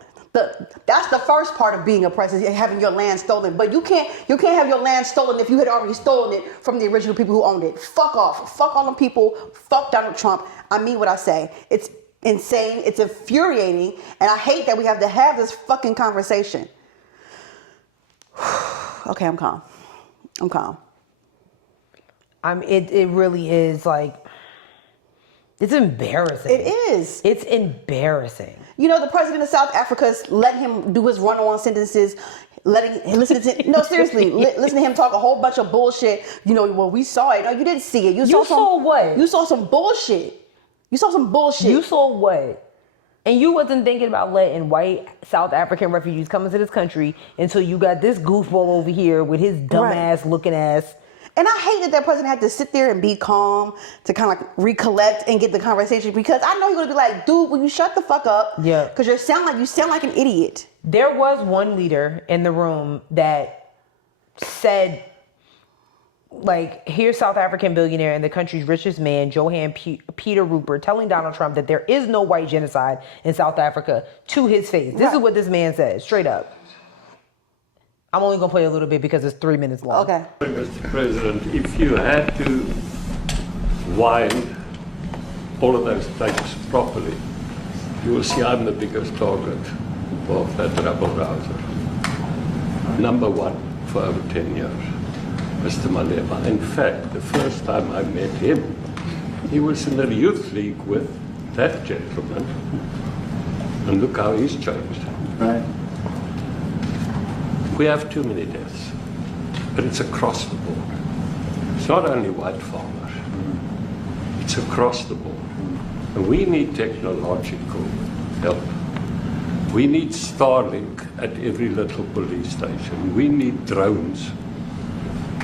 That's the first part of being oppressed, is having your land stolen. But you can't have your land stolen if you had already stolen it from the original people who owned it. Fuck off. Fuck all them people. Fuck Donald Trump. I mean what I say. It's insane. It's infuriating, and I hate that we have to have this fucking conversation. Okay, I'm calm. It really is like, it's embarrassing. It is. It's embarrassing. You know, the president of South Africa is letting him do his run-on sentences, listen to him talk a whole bunch of bullshit. You know, well, we saw it. No, you didn't see it. You saw what? You saw some bullshit. You saw some bullshit. You saw what? And you wasn't thinking about letting white South African refugees come into this country until you got this goofball over here with his dumbass looking ass. And I hate that president had to sit there and be calm to kind of like recollect and get the conversation, because I know he's gonna be like, dude, will you shut the fuck up? Yeah. Because you sound like an idiot. There was one leader in the room that said, like, here's South African billionaire and the country's richest man, Johan Peter Rupert, telling Donald Trump that there is no white genocide in South Africa to his face. This is what this man said, straight up. I'm only going to play a little bit because it's 3 minutes long. Okay. Mr. President, if you had to wind all of those tapes properly, you will see I'm the biggest target of that rabble-rouser. Number one for over 10 years, Mr. Malema. In fact, the first time I met him, he was in the youth league with that gentleman. And look how he's changed. Right. We have too many deaths, but it's across the board. It's not only white farmers, it's across the board. And we need technological help. We need Starlink at every little police station. We need drones.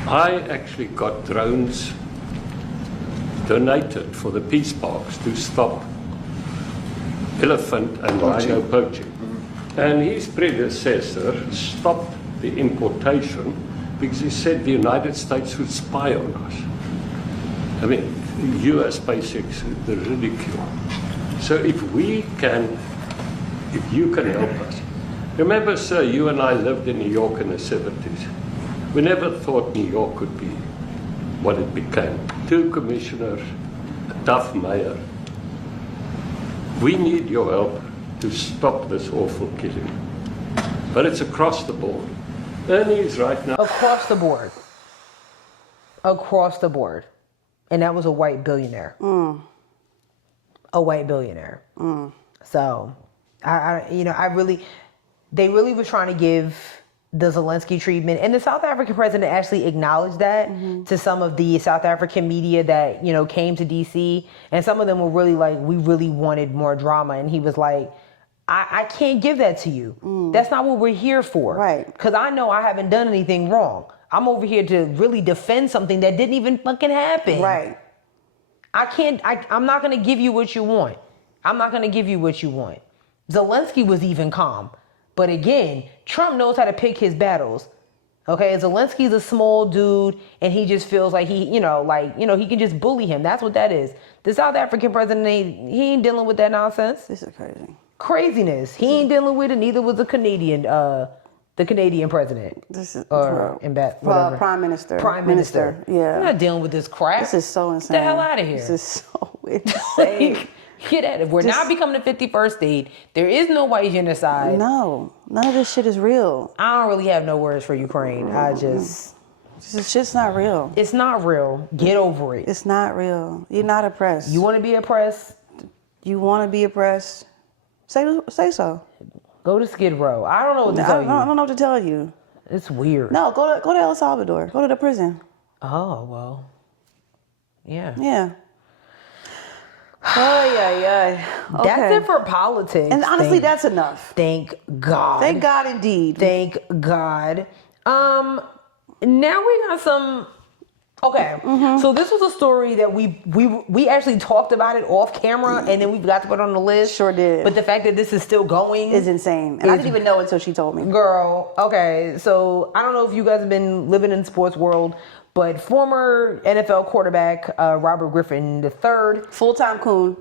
I actually got drones donated for the peace parks to stop elephant and rhino poaching. And his predecessor stopped the importation because he said the United States would spy on us. I mean, the US basics, the ridicule. So if you can help us. Remember, sir, you and I lived in New York in the 70s. We never thought New York could be what it became. 2 commissioners, a tough mayor. We need your help to stop this awful killing. But it's across the board. Pennies right now. Across the board. Across the board. And that was a white billionaire. A white billionaire. So, they really were trying to give the Zelensky treatment. And the South African president actually acknowledged that to some of the South African media that, came to DC. And some of them were really like, we really wanted more drama. And he was like, I can't give that to you. That's not what we're here for. Right. Because I know I haven't done anything wrong. I'm over here to really defend something that didn't even fucking happen. Right. I'm not going to give you what you want. I'm not going to give you what you want. Zelensky was even calm. But again, Trump knows how to pick his battles. Okay, Zelensky's a small dude and he just feels like he can just bully him. That's what that is. The South African president, he ain't dealing with that nonsense. This is crazy. Craziness. He ain't dealing with it. Neither was the Canadian president. This is Prime Minister. Prime Minister. Yeah. I'm not dealing with this crap. This is so insane. Get the hell out of here. This is so insane. Get at it. We're not becoming the 51st state. There is no white genocide. No, none of this shit is real. I don't really have no words for Ukraine. This is just not real. It's not real. Get over it. It's not real. You're not oppressed. You want to be oppressed? You want to be oppressed? Say so. Go to Skid Row. I don't know what to tell you. I don't know what to tell you. It's weird. No, go to El Salvador. Go to the prison. Oh, well. Yeah. Yeah. Okay. That's it for politics. And honestly, that's enough. Thank God. Thank God indeed. Thank God. Now we got some. Okay, so this was a story that we actually talked about it off camera, and then we got to put it on the list. Sure did. But the fact that this is still going is insane, and I didn't even know until she told me. Girl, okay, so I don't know if you guys have been living in the sports world, but former NFL quarterback Robert Griffin III, full-time coon,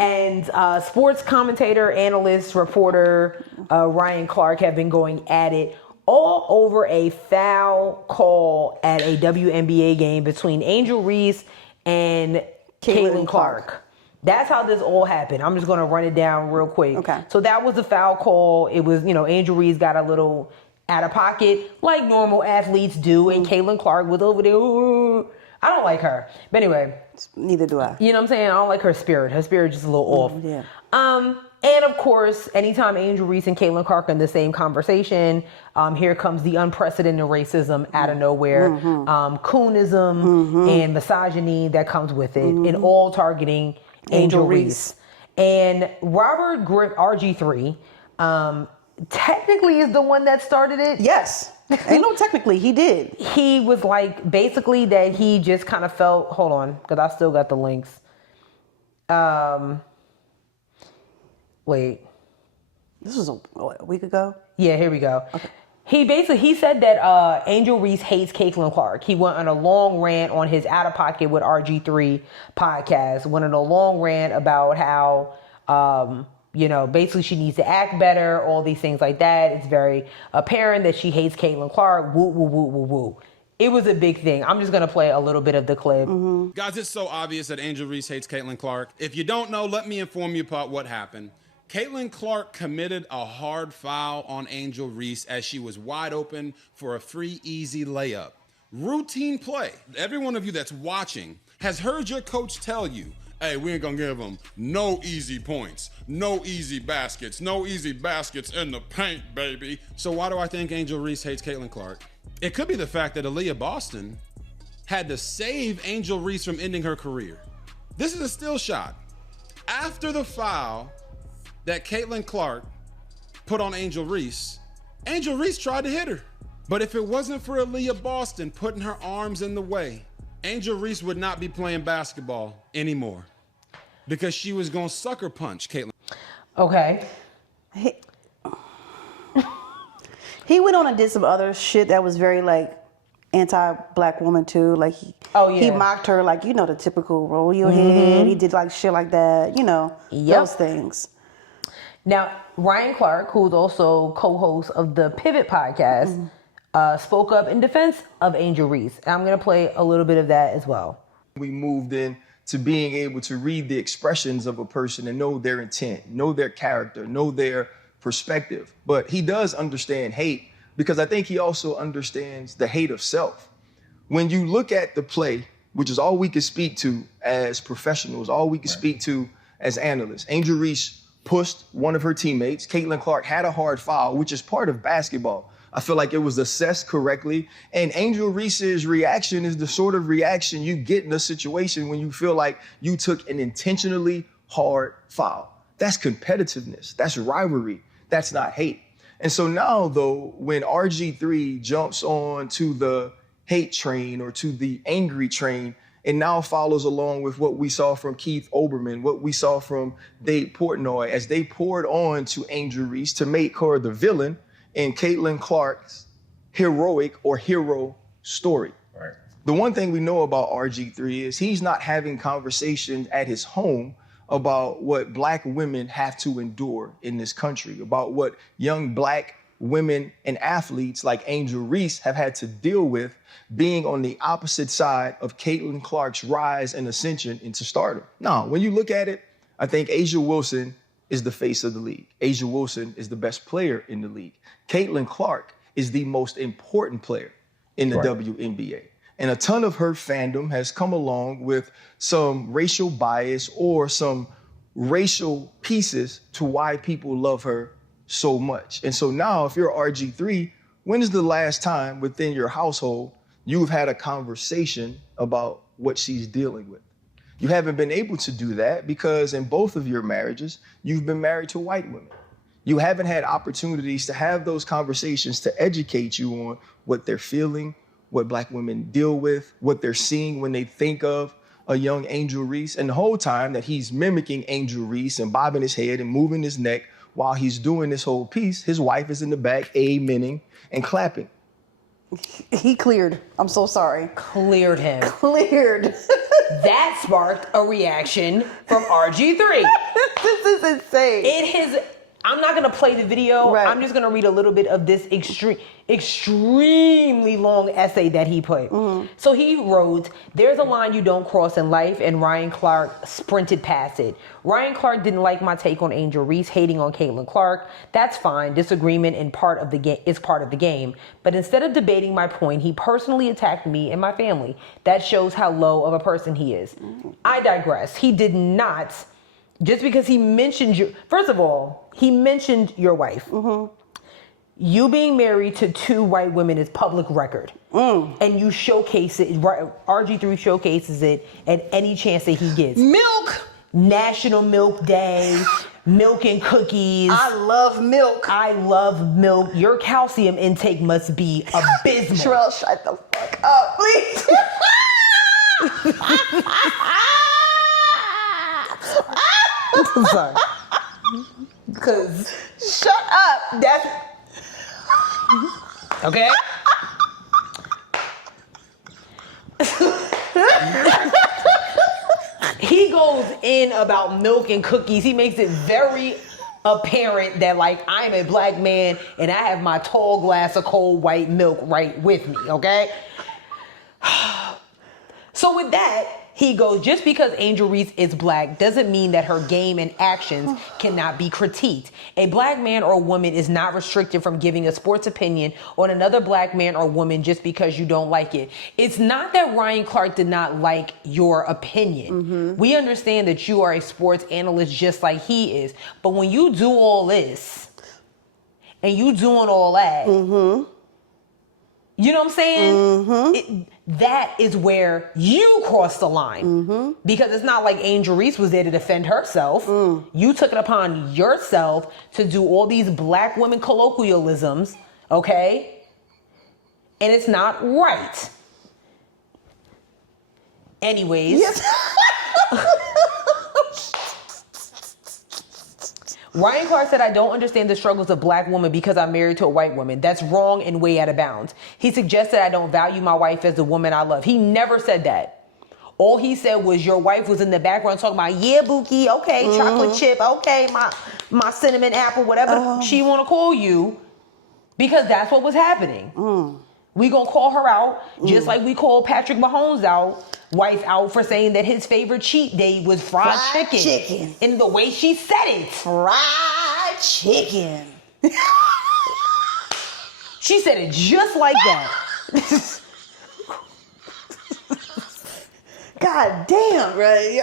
and sports commentator, analyst, reporter Ryan Clark have been going at it all over a foul call at a WNBA game between Angel Reese and Caitlin Clark. That's how this all happened. I'm just going to run it down real quick. Okay. So that was the foul call. It was, Angel Reese got a little out of pocket like normal athletes do, and Caitlin Clark was over there. Ooh. I don't like her. But anyway. Neither do I. You know what I'm saying? I don't like her spirit. Her spirit is just a little off. Yeah. And of course, anytime Angel Reese and Caitlin Clark are in the same conversation, here comes the unprecedented racism out of nowhere, coonism and misogyny that comes with it, and all targeting Angel Reese. And Robert Griff, RG3, technically is the one that started it. Yes. Ain't no technically, he did. He was like, basically that he just kind of felt, hold on, because I still got the links. Wait. This was a week ago? Yeah, here we go. Okay. He said that Angel Reese hates Caitlin Clark. He went on a long rant on his Out of Pocket with RG3 podcast, went on a long rant about how, basically she needs to act better, all these things like that. It's very apparent that she hates Caitlin Clark. Woo, woo, woo, woo, woo. It was a big thing. I'm just going to play a little bit of the clip. Guys, it's so obvious that Angel Reese hates Caitlin Clark. If you don't know, let me inform you about what happened. Caitlin Clark committed a hard foul on Angel Reese as she was wide open for a free, easy layup. Routine play. Every one of you that's watching has heard your coach tell you, hey, we ain't gonna give them no easy points, no easy baskets, no easy baskets in the paint, baby. So why do I think Angel Reese hates Caitlin Clark? It could be the fact that Aaliyah Boston had to save Angel Reese from ending her career. This is a still shot. After the foul that Caitlin Clark put on Angel Reese tried to hit her. But if it wasn't for Aaliyah Boston putting her arms in the way, Angel Reese would not be playing basketball anymore because she was going to sucker punch Caitlin. Okay. He went on and did some other shit that was very like anti-black woman too. Like he mocked her, like, the typical roll your head. He did like shit like that, those things. Now, Ryan Clark, who's also co-host of the Pivot podcast, spoke up in defense of Angel Reese. And I'm going to play a little bit of that as well. We moved in to being able to read the expressions of a person and know their intent, know their character, know their perspective. But he does understand hate because I think he also understands the hate of self. When you look at the play, which is all we can speak to as professionals, all we can speak to as analysts, Angel Reese pushed one of her teammates. Caitlin Clark had a hard foul, which is part of basketball. I feel like it was assessed correctly. And Angel Reese's reaction is the sort of reaction you get in a situation when you feel like you took an intentionally hard foul. That's competitiveness. That's rivalry. That's not hate. And so now, though, when RG3 jumps on to the hate train or to the angry train, and now follows along with what we saw from Keith Olbermann, what we saw from Dave Portnoy, as they poured on to Angel Reese to make her the villain in Caitlin Clark's heroic or hero story. Right. The one thing we know about RG3 is he's not having conversations at his home about what black women have to endure in this country, about what young black women and athletes like Angel Reese have had to deal with being on the opposite side of Caitlin Clark's rise and ascension into stardom. Now, when you look at it, I think A'ja Wilson is the face of the league. A'ja Wilson is the best player in the league. Caitlin Clark is the most important player in the WNBA. And a ton of her fandom has come along with some racial bias or some racial pieces to why people love her so much. And so now, if you're RG3, when is the last time within your household you've had a conversation about what she's dealing with? You haven't been able to do that because in both of your marriages, you've been married to white women. You haven't had opportunities to have those conversations to educate you on what they're feeling, what black women deal with, what they're seeing when they think of a young Angel Reese. And the whole time that he's mimicking Angel Reese and bobbing his head and moving his neck while he's doing this whole piece, his wife is in the back amening and clapping. He cleared. I'm so sorry. Cleared him. Cleared. That sparked a reaction from RG3. This is insane. It has, I'm not gonna play the video. Right. I'm just gonna read a little bit of this extremely long essay that he put. So he wrote, "There's a line you don't cross in life," and Ryan Clark sprinted past it. Ryan Clark didn't like my take on Angel Reese hating on Caitlin Clark. That's fine. Disagreement is part of the game. But instead of debating my point, he personally attacked me and my family. That shows how low of a person he is. I digress. He did not. Just because he mentioned you, first of all, he mentioned your wife. You being married to 2 white women is public record. And you showcase it, RG3 showcases it at any chance that he gets. Milk! National Milk Day, milk and cookies. I love milk. I love milk. Your calcium intake must be abysmal. Sherelle, shut the fuck up, please. I'm sorry. Because shut up. that's okay. He goes in about milk and cookies. He makes it very apparent that like I'm a black man and I have my tall glass of cold white milk right with me, okay? So with that, he goes, just because Angel Reese is black doesn't mean that her game and actions cannot be critiqued. A black man or woman is not restricted from giving a sports opinion on another black man or woman just because you don't like it. It's not that Ryan Clark did not like your opinion. We understand that you are a sports analyst just like he is. But when you do all this and you doing all that, you know what I'm saying? That is where you cross the line. Because it's not like Angel Reese was there to defend herself. You took it upon yourself to do all these black women colloquialisms, okay? And it's not right. Anyways. Yes. Ryan Clark said, I don't understand the struggles of black women because I'm married to a white woman. That's wrong and way out of bounds. He suggested I don't value my wife as the woman I love. He never said that. All he said was your wife was in the background talking about, yeah, Bookie, okay, chocolate chip, okay, my cinnamon apple, whatever she want to call you, because that's what was happening. We gonna call her out, just like we called Patrick Mahomes' wife out for saying that his favorite cheat day was fried chicken. And the way she said it. Fried chicken. She said it just like that. God damn, right?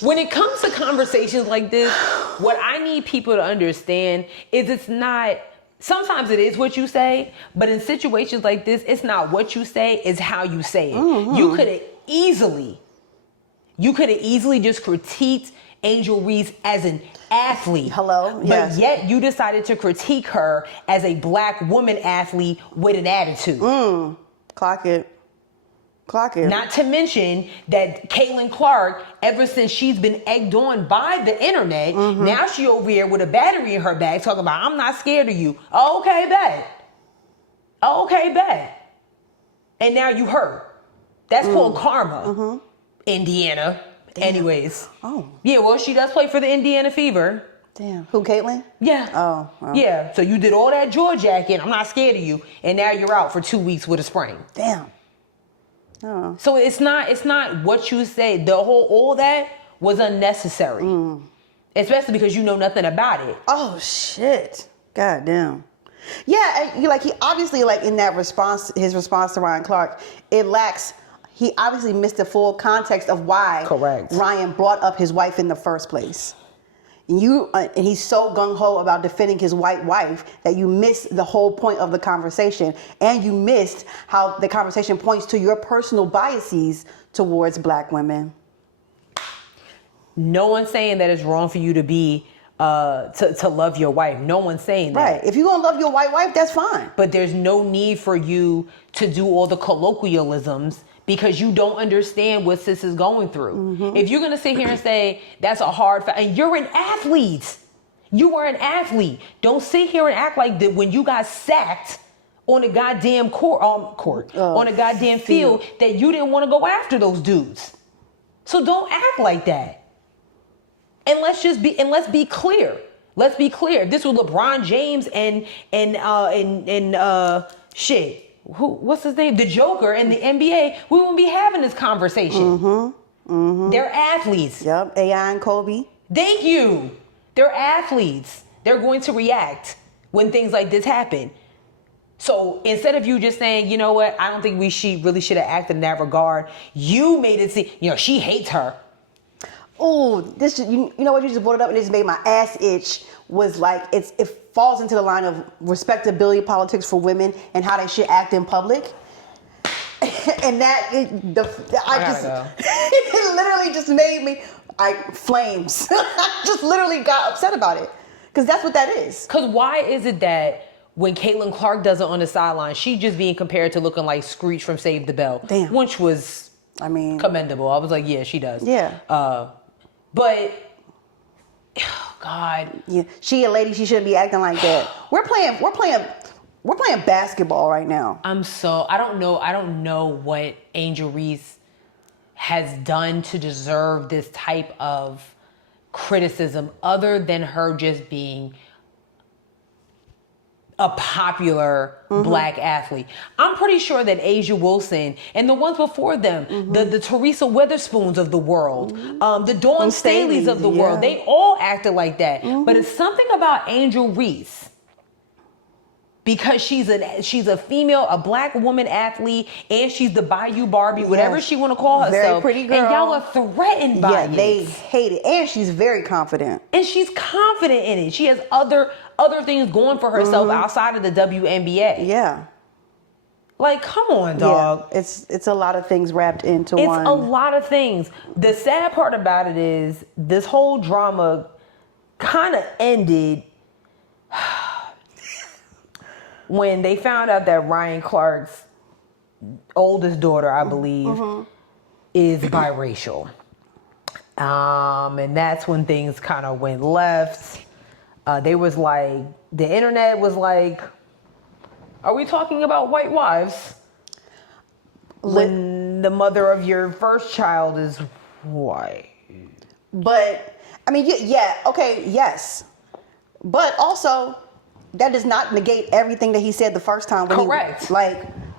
When it comes to conversations like this, what I need people to understand is it's not, sometimes it is what you say, but in situations like this, it's not what you say, it's how you say it. You could have easily just critiqued Angel Reese as an athlete. Hello? But yet you decided to critique her as a black woman athlete with an attitude. Clock it. Not to mention that Caitlin Clark, ever since she's been egged on by the internet, now she over here with a battery in her bag talking about, I'm not scared of you. Okay, bet. And now you hurt. That's called karma. Indiana. Damn. Anyways. Oh. Yeah, well, she does play for the Indiana Fever. Damn. Who, Caitlin? Yeah. Oh. Well. Yeah. So you did all that jaw jacking. I'm not scared of you. And now you're out for 2 weeks with a sprain. Damn. Oh. So it's not what you say. All that was unnecessary. Especially because you know nothing about it. Oh shit. God damn. Yeah, he obviously in that response, his response to Ryan Clark, he obviously missed the full context of why Ryan brought up his wife in the first place. And he's so gung-ho about defending his white wife that you missed the whole point of the conversation. And you missed how the conversation points to your personal biases towards black women. No one's saying that it's wrong for you to be, to love your wife. No one's saying that. Right. If you're going to love your white wife, that's fine. But there's no need for you to do all the colloquialisms because you don't understand what sis is going through. If you're going to sit here and say, that's a hard fact, and you're an athlete. You are an athlete. Don't sit here and act like that when you got sacked on a goddamn on a goddamn field that you didn't want to go after those dudes. So don't act like that. And let's be clear. Let's be clear. If this was LeBron James and what's his name? The Joker in the NBA, we wouldn't be having this conversation. They're athletes. Yep, AI and Kobe. Thank you. They're athletes. They're going to react when things like this happen. So instead of you just saying, you know what, I don't think she really should have acted in that regard, you made it seem, she hates her. Oh, this you know what, you just brought it up and it just made my ass itch. Was like it falls into the line of respectability politics for women and how they should act in public. And it literally just made me flames. I just literally got upset about it because that's what that is. Because why is it that when Caitlin Clark does it on the sideline, she's just being compared to looking like Screech from Save the Bell, which was commendable. I was like, yeah, she does. Yeah. But God, yeah, she a lady. She shouldn't be acting like that. We're playing basketball right now. I don't know what Angel Reese has done to deserve this type of criticism, other than her just being a popular black athlete. I'm pretty sure that Asia Wilson and the ones before them, the Teresa Witherspoons of the world, the Dawn Staleys of the world, they all acted like that. But it's something about Angel Reese, because she's a female, a black woman athlete, and she's the Bayou Barbie, whatever she want to call herself. Very pretty girl. And y'all are threatened by it. They hate it. And she's very confident. And she's confident in it. She has other things going for herself outside of the WNBA. Yeah. Like, come on, dog. Yeah. It's a lot of things wrapped into one. It's a lot of things. The sad part about it is this whole drama kind of ended when they found out that Ryan Clark's oldest daughter, I believe, is biracial. And that's when things kind of went left. The internet was like, are we talking about white wives? When the mother of your first child is white. But, I mean, yes. But also, that does not negate everything that he said the first time. Correct.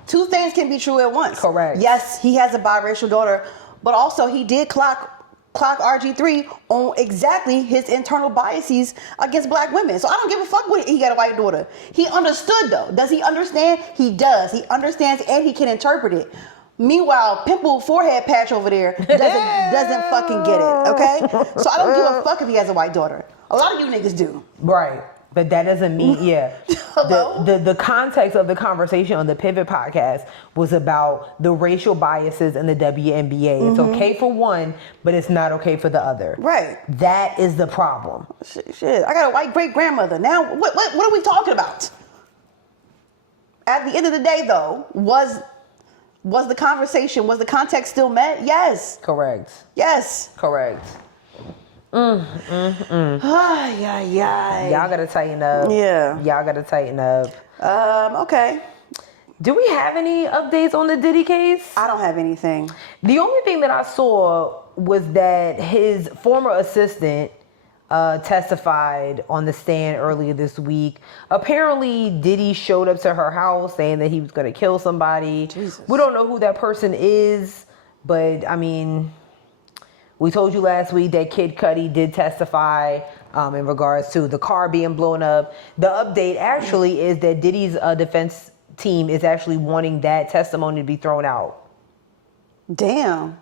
Two things can be true at once. Correct. Yes, he has a biracial daughter, but also he did clock RG3 on exactly his internal biases against black women. So I don't give a fuck what he got a white daughter. He understood though. Does he understand? He does. He understands and he can interpret it. Meanwhile, pimple forehead patch over there doesn't fucking get it. Okay? So I don't give a fuck if he has a white daughter. A lot of you niggas do. Right. But that doesn't mean, the context of the conversation on the Pivot podcast was about the racial biases in the WNBA. It's okay for one, but it's not okay for the other. Right. That is the problem. Shit. I got a white great grandmother. Now, what are we talking about? At the end of the day, though, was the context still met? Yes. Correct. Yes. Correct. Y'all gotta tighten up. Yeah. Y'all gotta tighten up. Okay. Do we have any updates on the Diddy case? I don't have anything. The only thing that I saw was that his former assistant testified on the stand earlier this week. Apparently, Diddy showed up to her house saying that he was gonna kill somebody. Jesus. We don't know who that person is, but I mean, we told you last week that Kid Cudi did testify in regards to the car being blown up. The update actually is that Diddy's defense team is actually wanting that testimony to be thrown out. Damn.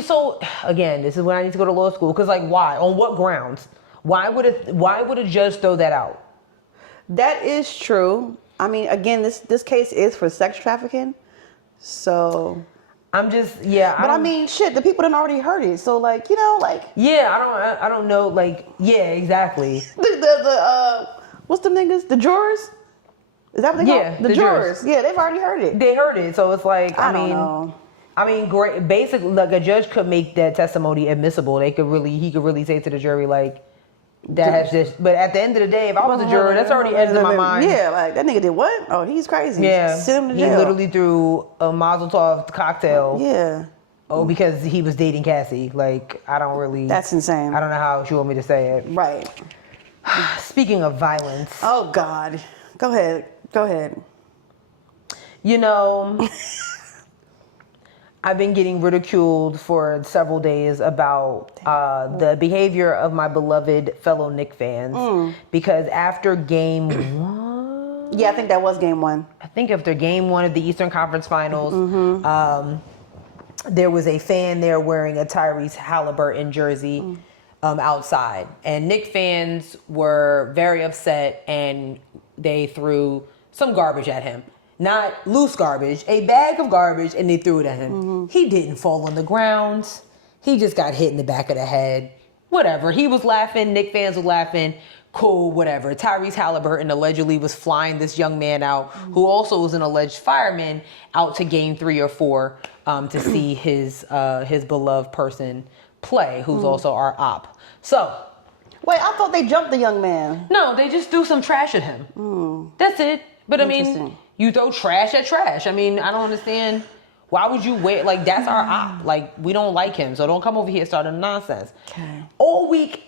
So again, this is when I need to go to law school, because why? On what grounds? Why would a judge throw that out? That is true. I mean, again, this case is for sex trafficking, so. I'm just, But I mean, shit, the people done already heard it. So Yeah, I don't know, exactly. The what's them niggas? The jurors? Is that what they call it? The jurors. Yeah, they've already heard it. They heard it, so it's like, I don't know. I mean, great. Basically, a judge could make that testimony admissible. He could really say to the jury, that has just. But at the end of the day, if I was a juror, that's already edged in my mind. Yeah, that nigga did what? Oh, he's crazy. Yeah, send him to jail. He literally threw a Mazel Tov cocktail. Yeah. Oh, because he was dating Cassie. Like, I don't really... That's insane. I don't know how you want me to say it. Right. Speaking of violence... Oh, God. Go ahead. You know, I've been getting ridiculed for several days about the behavior of my beloved fellow Knicks fans. Because after game one... Yeah, I think that was game one. I think after game one of the Eastern Conference Finals, there was a fan there wearing a Tyrese Halliburton jersey outside. And Knicks fans were very upset and they threw some garbage at him. Not loose garbage, a bag of garbage, and they threw it at him. He didn't fall on the ground. He just got hit in the back of the head. Whatever. He was laughing. Knicks fans were laughing. Cool, whatever. Tyrese Halliburton allegedly was flying this young man out, who also was an alleged fireman, out to game 3 or 4 to see his beloved person play, who's also our op. So, wait, I thought they jumped the young man. No, they just threw some trash at him. That's it. But I mean, you throw trash at trash. I mean, I don't understand. Why would you wait? Like, that's our op. Like, we don't like him, so don't come over here starting nonsense. Okay. All week,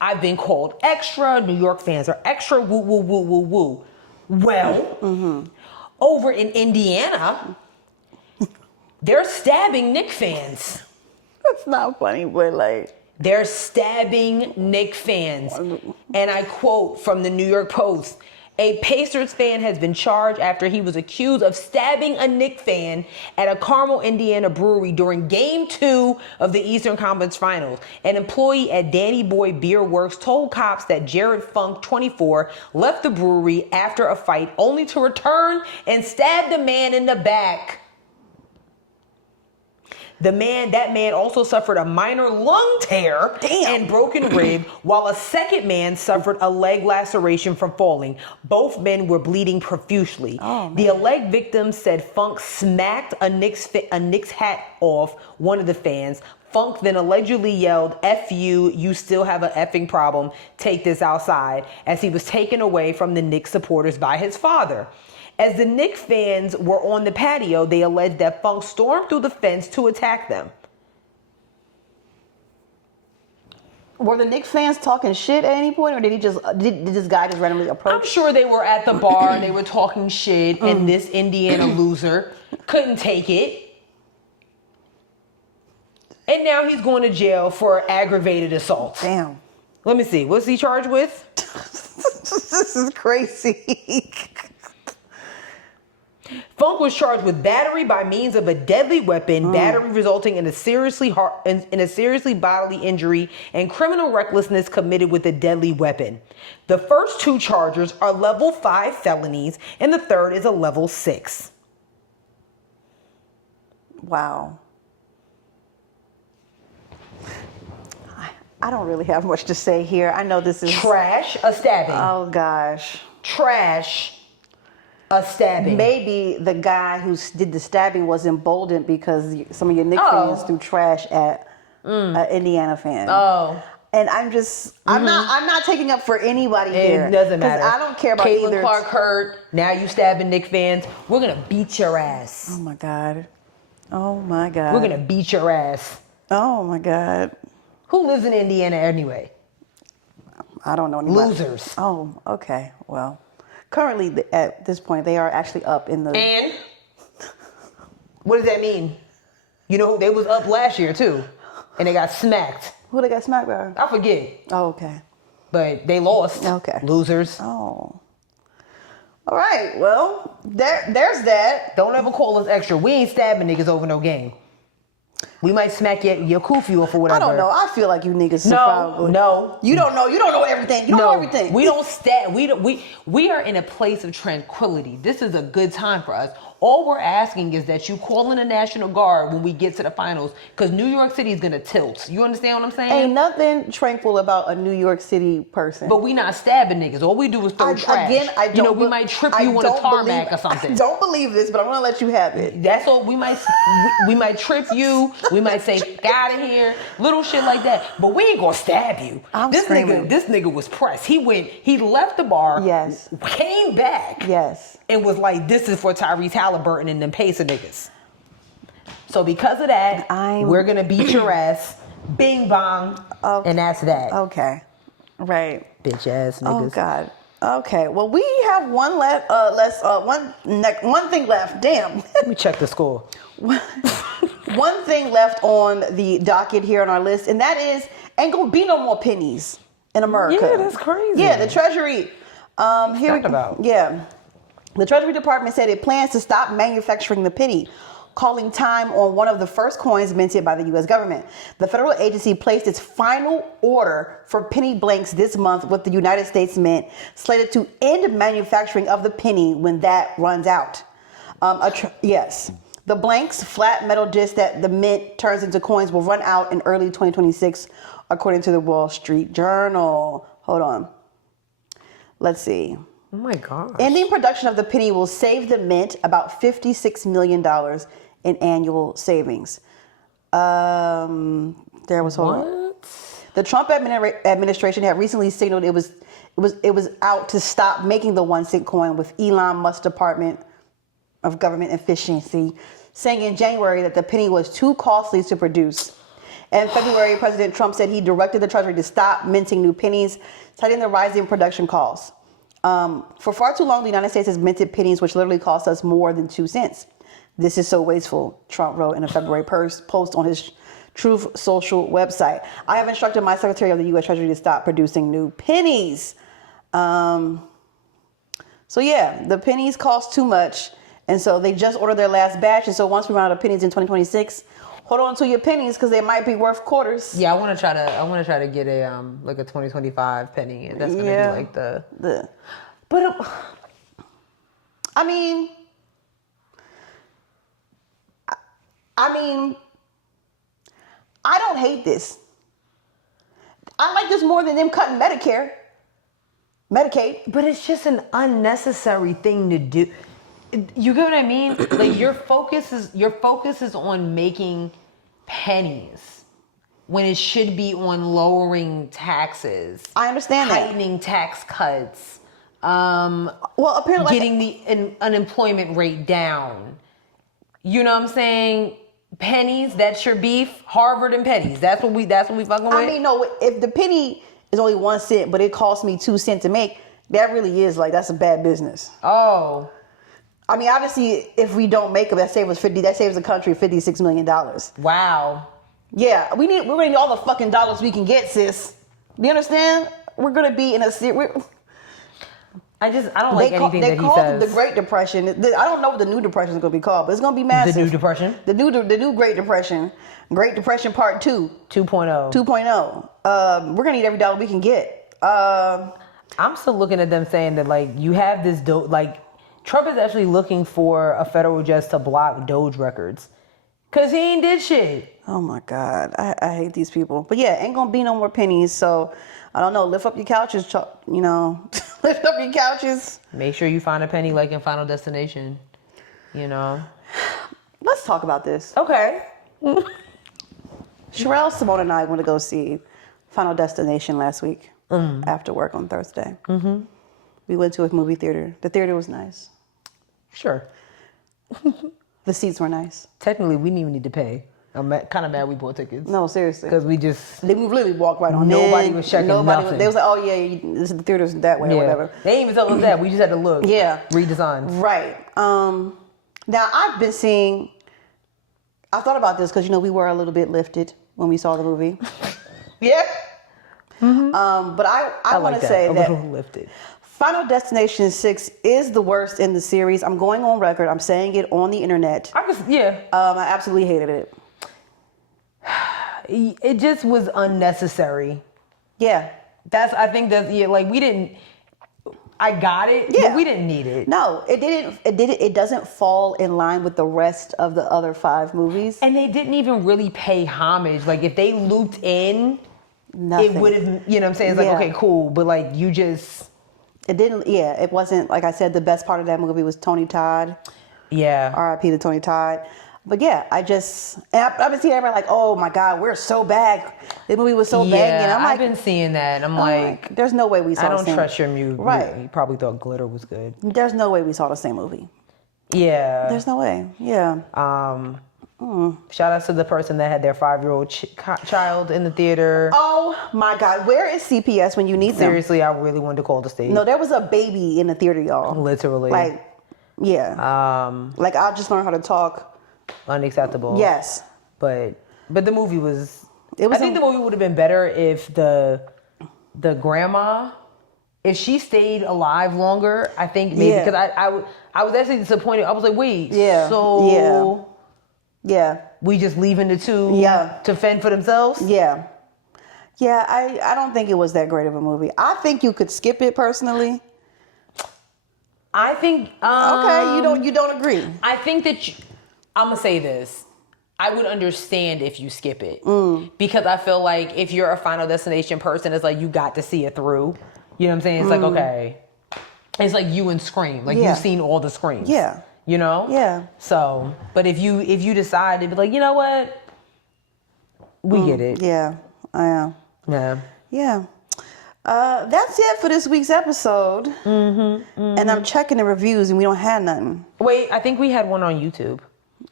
I've been called extra. New York fans are extra. Woo, woo, woo, woo, woo. Well, over in Indiana, they're stabbing Knicks fans. That's not funny, but like... They're stabbing Knicks fans. And I quote from the New York Post, a Pacers fan has been charged after he was accused of stabbing a Knicks fan at a Carmel, Indiana brewery during Game 2 of the Eastern Conference Finals. An employee at Danny Boy Beer Works told cops that Jared Funk, 24, left the brewery after a fight only to return and stab the man in the back. That man also suffered a minor lung tear and broken rib, while a second man suffered a leg laceration from falling. Both men were bleeding profusely. The alleged victim said Funk smacked a Knicks hat off one of the fans. Funk then allegedly yelled, "F you still have an effing problem, take this outside," as he was taken away from the Knicks supporters by his father. As the Knicks fans were on the patio, they alleged that Funk stormed through the fence to attack them. Were the Knicks fans talking shit at any point, or did this guy just randomly approach? I'm sure they were at the bar, they were talking shit, and this Indiana loser couldn't take it. And now he's going to jail for aggravated assault. Damn. Let me see. What's he charged with? This is crazy. Funk was charged with battery by means of a deadly weapon, battery resulting in a seriously bodily injury, and criminal recklessness committed with a deadly weapon. The first 2 charges are level 5 felonies, and the third is a level 6. Wow. I don't really have much to say here. I know this is... Trash, a stabbing. Oh, gosh. Trash, a stabbing. Maybe the guy who did the stabbing was emboldened because some of your Knicks fans threw trash at an Indiana fan. And I'm not taking up for anybody here. It doesn't matter. I don't care about Caitlin either. Clark hurt. Now you stabbing Knicks fans. We're gonna beat your ass. Oh my God. Oh my God. We're gonna beat your ass. Oh my God. Who lives in Indiana anyway? I don't know anybody. Losers. Oh, okay. Well, currently at this point, they are actually up in the... And? What does that mean? You know, they was up last year too. And they got smacked. Who they got smacked by? I forget. Oh, okay. But they lost. Okay. Losers. Oh. All right. Well, there's that. Don't ever call us extra. We ain't stabbing niggas over no game. We might smack your kufi off or whatever. I don't know. I feel like you niggas. No. You don't know. You don't know everything. You don't know everything. We don't stab. We are in a place of tranquility. This is a good time for us. All we're asking is that you call in the National Guard when we get to the finals, because New York City is gonna tilt. You understand what I'm saying? Ain't nothing tranquil about a New York City person. But we not stabbing niggas. All we do is throw trash. Again, we might trip you on a tarmac or something. I don't believe this, but I'm gonna let you have it. That's all. We might trip you. We might say, "Get out of here," little shit like that. But we ain't gonna stab you. This nigga was pressed. He left the bar. Yes. Came back. Yes. And was like, "This is for Tyrese Halliburton and them Pacer niggas." So because of that, I'm- we're gonna beat your ass. Bing bong. Okay. And that's that. Okay. Right. Bitch ass niggas. Oh God. Okay. Well, we have one thing left. Damn. Let me check the score. One thing left on the docket here on our list, and that is ain't gonna be no more pennies in America. Yeah, that's crazy. Yeah, the Treasury. About. Yeah, the Treasury Department said it plans to stop manufacturing the penny, calling time on one of the first coins minted by the U.S. government. The federal agency placed its final order for penny blanks this month, with the United States Mint slated to end manufacturing of the penny when that runs out. Yes. The blanks, flat metal discs that the mint turns into coins, will run out in early 2026, according to the Wall Street Journal. Hold on. Let's see. Oh my gosh. Ending production of the penny will save the mint about $56 million in annual savings. Hold on. The Trump administration had recently signaled it was out to stop making the 1 cent coin, with Elon Musk's Department of Government Efficiency saying in January that the penny was too costly to produce. In February, President Trump said he directed the Treasury to stop minting new pennies, citing the rising production costs. For far too long, the United States has minted pennies, which literally cost us more than 2 cents. This is so wasteful, Trump wrote in a February post on his Truth Social website. I have instructed my Secretary of the U.S. Treasury to stop producing new pennies. So yeah, the pennies cost too much. And so they just ordered their last batch. And so once we run out of pennies in 2026, hold on to your pennies because they might be worth quarters. Yeah, I want to try to get a like a 2025 penny, and that's gonna be like the. But I mean, I don't hate this. I like this more than them cutting Medicaid. But it's just an unnecessary thing to do. You get what I mean? Like your focus is on making pennies when it should be on lowering taxes. I understand that. Heightening tax cuts. Well, apparently, getting the unemployment rate down. You know what I'm saying? Pennies, that's your beef. Harvard and pennies. That's what we fucking with. I mean, no, if the penny is only 1 cent, but it cost me 2 cents to make, that really is that's a bad business. Oh. I mean, obviously, if we don't make them, that saves the country $56 million. Wow. Yeah, we're gonna need all the fucking dollars we can get, sis. Do you understand? We're gonna be in a I don't like anything that he says. They called it the Great Depression. I don't know what the new depression is going to be called, but it's going to be massive. The new depression? The new Great Depression. Great Depression Part 2. 2.0. 2.0. We're going to need every dollar we can get. I'm still looking at them saying that, you have this, Trump is actually looking for a federal judge to block Doge records. Because he ain't did shit. Oh, my God. I hate these people. But, yeah, ain't going to be no more pennies, so... I don't know. Lift up your couches, lift up your couches. Make sure you find a penny like in Final Destination, Let's talk about this. Okay. Sherelle, Simone, and I went to go see Final Destination last week after work on Thursday. Mm-hmm. We went to a movie theater. The theater was nice. Sure. The seats were nice. Technically, we didn't even need to pay. I'm kind of mad we bought tickets. No, seriously. Because we literally walked right on. Nobody was checking nothing. They was like, oh yeah, the theater's that way or whatever. They didn't even tell us that. We just had to look. Yeah. Redesign. Right. Now I've been seeing. I thought about this because we were a little bit lifted when we saw the movie. Yeah. Mm-hmm. But I want to say that a little lifted. Final Destination 6 is the worst in the series. I'm going on record. I'm saying it on the internet. I absolutely hated it. It just was unnecessary. Yeah. We didn't. I got it, but we didn't need it. No, it didn't. It doesn't fall in line with the rest of the other 5 movies. And they didn't even really pay homage. Like if they looped in, nothing. It would have. You know what I'm saying? It's okay, cool, but you just. It didn't. Yeah, it wasn't. Like I said, the best part of that movie was Tony Todd. Yeah. R.I.P. to Tony Todd. But yeah, I've been seeing everybody like, oh my God, we're so bad. The movie was so bad. And I've been seeing that. I'm like, there's no way we saw the same. I don't trust your movie. Right. You probably thought Glitter was good. There's no way we saw the same movie. Yeah. There's no way. Yeah. Shout out to the person that had their 5-year-old child in the theater. Oh my God, where is CPS when you need them? Seriously, I really wanted to call the state. No, there was a baby in the theater, y'all. Literally. Like, yeah. Like, I just learned how to talk. Unacceptable. Yes. But the movie was. I think the movie would have been better if the grandma, if she stayed alive longer. I think maybe because I was actually disappointed. I was like, wait, so we just leaving the two to fend for themselves? Yeah. Yeah, I don't think it was that great of a movie. I think you could skip it personally. I think okay, you don't agree. I think that I'm gonna say this. I would understand if you skip it because I feel like if you're a Final Destination person, it's like you got to see it through. You know what I'm saying? It's like, okay, it's like you and Scream. Like you've seen all the Screams. Yeah. You know? Yeah. So, but if you decide to be like, you know what, we get it. Yeah, I am. Yeah. Yeah. That's it for this week's episode. And I'm checking the reviews and we don't have nothing. Wait, I think we had one on YouTube.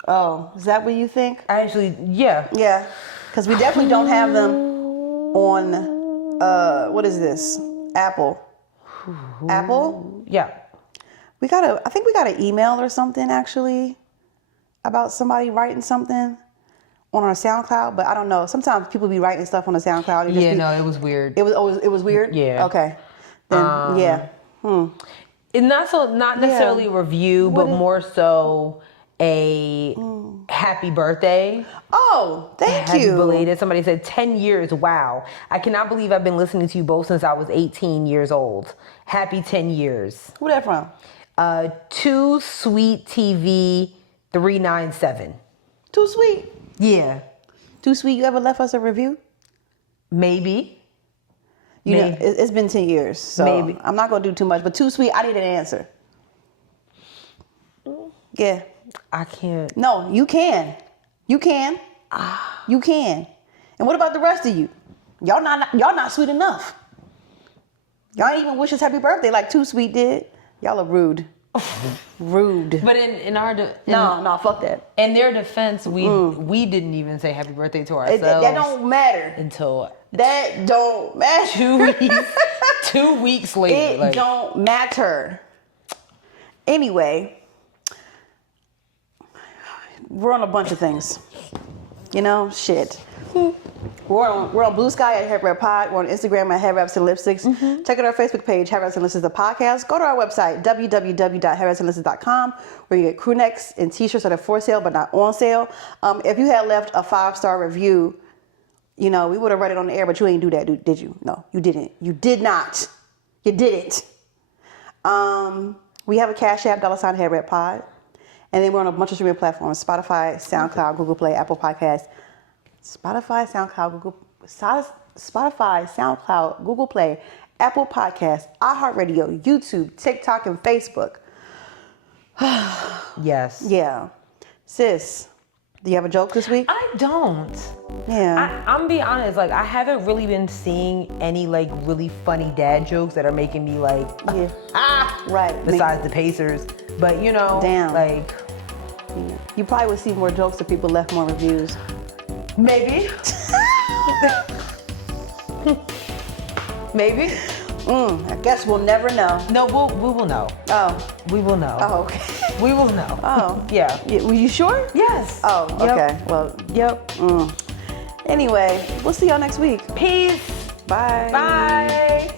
Oh, is that what you think? Actually, yeah. Yeah. Because we definitely don't have them on, what is this? Apple. Apple? Yeah. I think we got an email or something actually about somebody writing something on our SoundCloud, but I don't know. Sometimes people be writing stuff on the SoundCloud. It was weird. It was weird? Yeah. Okay. Then, yeah. It's not necessarily a review, but more so a happy birthday. Oh, thank Happy you. belated. Somebody said 10 years. Wow. I cannot believe I've been listening to you both since I was 18 years old. Happy 10 years. Who that from? Too Sweet TV 397. Too Sweet? Yeah. Too Sweet, you ever left us a review? Maybe. You know, it's been 10 years, so maybe. I'm not going to do too much, but Too Sweet, I need an answer. Yeah. I can't. No, you can. You can. You can. And what about the rest of you? Y'all not sweet enough. Y'all ain't even wish us happy birthday like Too Sweet did. Y'all are rude. Rude. But in our no, fuck that. In their defense, we didn't even say happy birthday to ourselves. That don't matter. Until that don't matter. 2 weeks later. It don't matter. Anyway, we're on a bunch of things. You know, shit. We're on Bluesky at Headwrappod. We're on Instagram at Headwraps and Lipsticks. Check out our Facebook page, Headwraps and Lipsticks, the podcast. Go to our website, www.headwrapsandlipsticks.com, where you get crew necks and t-shirts that are for sale but not on sale. If you had left a 5-star review, you know, we would have read it on the air, but you ain't do that, did you? No, you didn't. You did not. You didn't. We have a Cashapp, $Headwrappod. And then we're on a bunch of streaming platforms, Spotify, SoundCloud, Google Play, Apple Podcasts. Spotify, SoundCloud, Google Play, Apple Podcasts, iHeartRadio, YouTube, TikTok, and Facebook. Yes. Yeah. Sis, do you have a joke this week? I don't. Yeah. I'm being honest, like I haven't really been seeing any like really funny dad jokes that are making me like right. Besides the Pacers. But you know, like you probably would see more jokes if people left more reviews. Maybe. Maybe. I guess we'll never know. No, we will know. Oh. We will know. Oh, okay. We will know. Oh. Yeah. Were you sure? Yes. Oh, okay. Well, yep. Anyway, we'll see y'all next week. Peace. Bye. Bye.